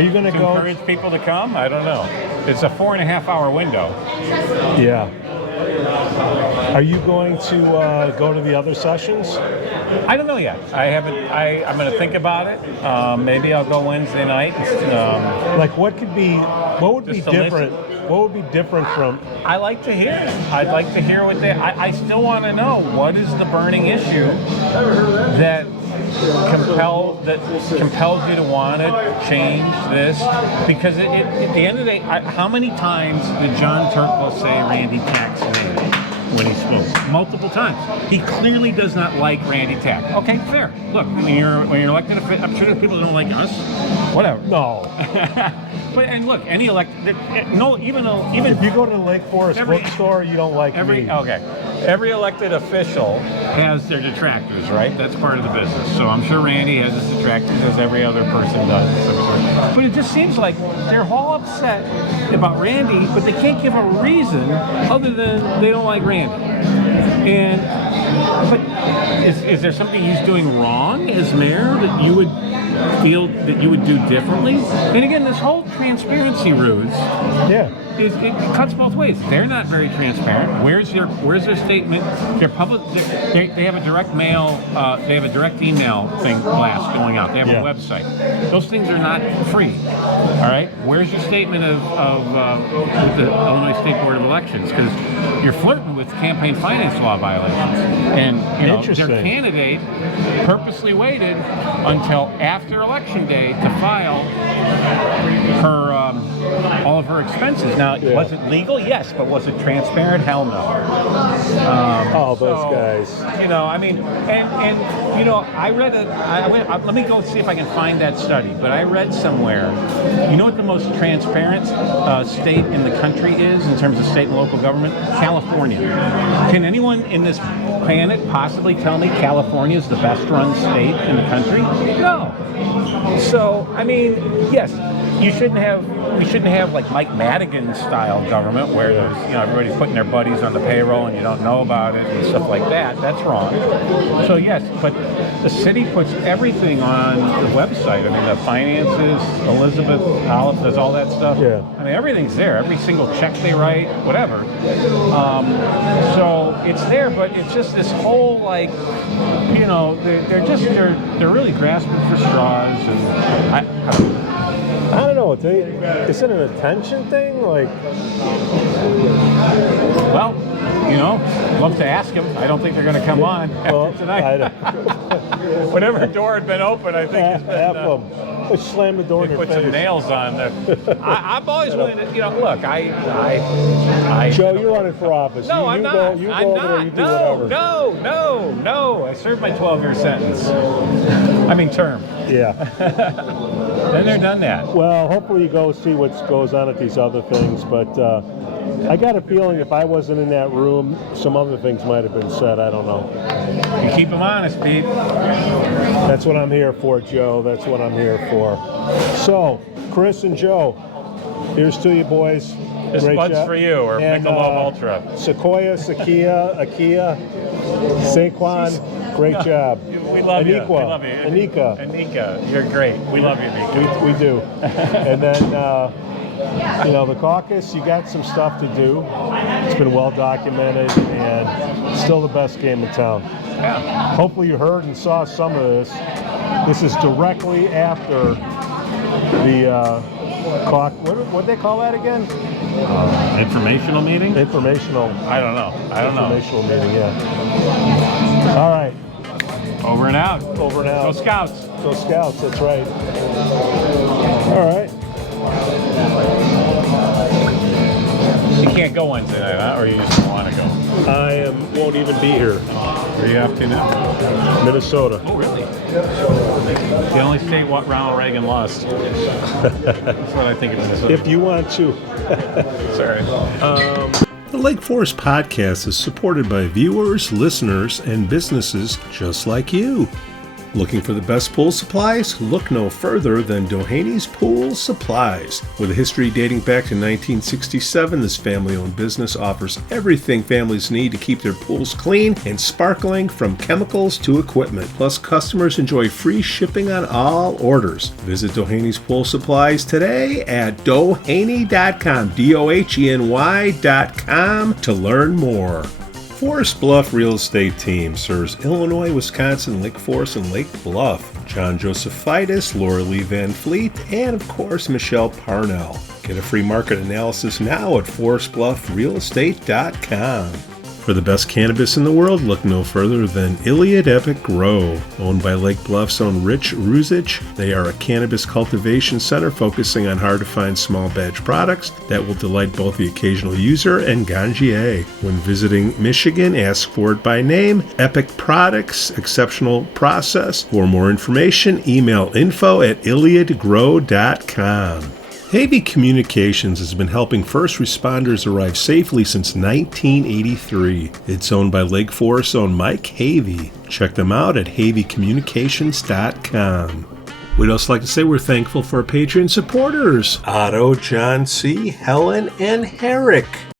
you gonna go encourage people to come? I don't know. It's a 4.5-hour window. Yeah. Are you going to go to the other sessions? I don't know yet. I haven't. I'm going to think about it. Maybe I'll go Wednesday night. What would be different? What would be different from? I like to hear. I'd like to hear what they. I still want to know what is the burning issue that compels you to want to change this, because at the end of the day, how many times did John Turkle say Randy Tack's name when he spoke? Multiple times. He clearly does not like Randy Tack. Okay, fair. Look, when you're elected, I'm sure that people don't like us. Whatever. No. But look, any elected, even if you go to the Lake Forest bookstore, you don't like me. Okay. Every elected official has their detractors, right? That's part of the business. So I'm sure Randy has his detractors, as every other person does. But it just seems like they're all upset about Randy, but they can't give a reason other than they don't like Randy. And But is there something he's doing wrong as mayor that you would feel that you would do differently? And again, this whole transparency ruse, it cuts both ways. They're not very transparent. Where's their statement? They're public. They have a direct mail. They have a direct email thing blast going out. They have a website. Those things are not free. All right. Where's your statement of with the Illinois State Board of Elections? Because you're flirting with campaign finance law violations, and their candidate purposely waited until after Election Day to file her all of her expenses. Now, was it legal? Yes, but was it transparent? Hell no. Those guys. I mean, and I read let me go see if I can find that study. But I read somewhere, you know what the most transparent state in the country is in terms of state and local government? California. Can anyone in this planet possibly tell me California is the best run state in the country? No. So, I mean, yes, we shouldn't have like Mike Madigan style government where there's, everybody's putting their buddies on the payroll and you don't know about it and stuff like that. That's wrong. So yes, but the city puts everything on the website. I mean, the finances, Elizabeth Olive does all that stuff. Yeah. I mean, everything's there. Every single check they write, whatever. So it's there, but it's just this whole like, they're really grasping for straws, and I don't know. Is it an attention thing? Like, well, love to ask them. I don't think they're going to come on after tonight. Whenever the door had been open, I think it's been, Let's slam the door in your face. Put some nails on there. I've always willing to, look, I Joe, you're running for office. No, I'm not. You I'm go not. over there, you do whatever. No. I served my 12-year sentence. Term. Yeah. Then they're done that. Well, hopefully you go see what goes on at these other things, but I got a feeling if I wasn't in that room, some other things might have been said. I don't know. You keep them honest, Pete. That's what I'm here for, Joe. That's what I'm here for. So, Chris and Joe, here's to you, boys. This one's for you, or Michelob Ultra. Sequoia, Akia, Saquon, great job. We love you. We love you. Anika, you're great. We love you, Anika. We do. And then, the caucus, you got some stuff to do. It's been well documented, and still the best game in town. Yeah. Hopefully you heard and saw some of this. This is directly after the what do they call that again? Informational meeting? Informational. I don't know. Informational meeting, yeah. All right. Over and out. Over and out. Go Scouts. Go Scouts, that's right. All right. You can't go Wednesday night, huh? Or you just don't want to go? I won't even be here. Where are you off to now? Minnesota. Oh, really? The only state Ronald Reagan lost. That's what I think of Minnesota. If you want to. Sorry. The Lake Forest Podcast is supported by viewers, listeners, and businesses just like you. Looking for the best pool supplies? Look no further than Dohany's Pool Supplies. With a history dating back to 1967, this family-owned business offers everything families need to keep their pools clean and sparkling, from chemicals to equipment. Plus, customers enjoy free shipping on all orders. Visit Dohany's Pool Supplies today at doheny.com, DOHENY.com, to learn more. Forest Bluff Real Estate Team serves Illinois, Wisconsin, Lake Forest, and Lake Bluff. John Josephitis, Laura Lee Van Fleet, and of course Michelle Parnell. Get a free market analysis now at forestbluffrealestate.com. For the best cannabis in the world, look no further than Iliad Epic Grow. Owned by Lake Bluff's own Rich Ruzich, they are a cannabis cultivation center focusing on hard-to-find small batch products that will delight both the occasional user and ganjier. When visiting Michigan, ask for it by name. Epic Products, exceptional process. For more information, email info@iliadgrow.com. Havey Communications has been helping first responders arrive safely since 1983. It's owned by Lake Forest's own Mike Havey. Check them out at haveycommunications.com. We'd also like to say we're thankful for our Patreon supporters, Otto, John C., Helen, and Herrick.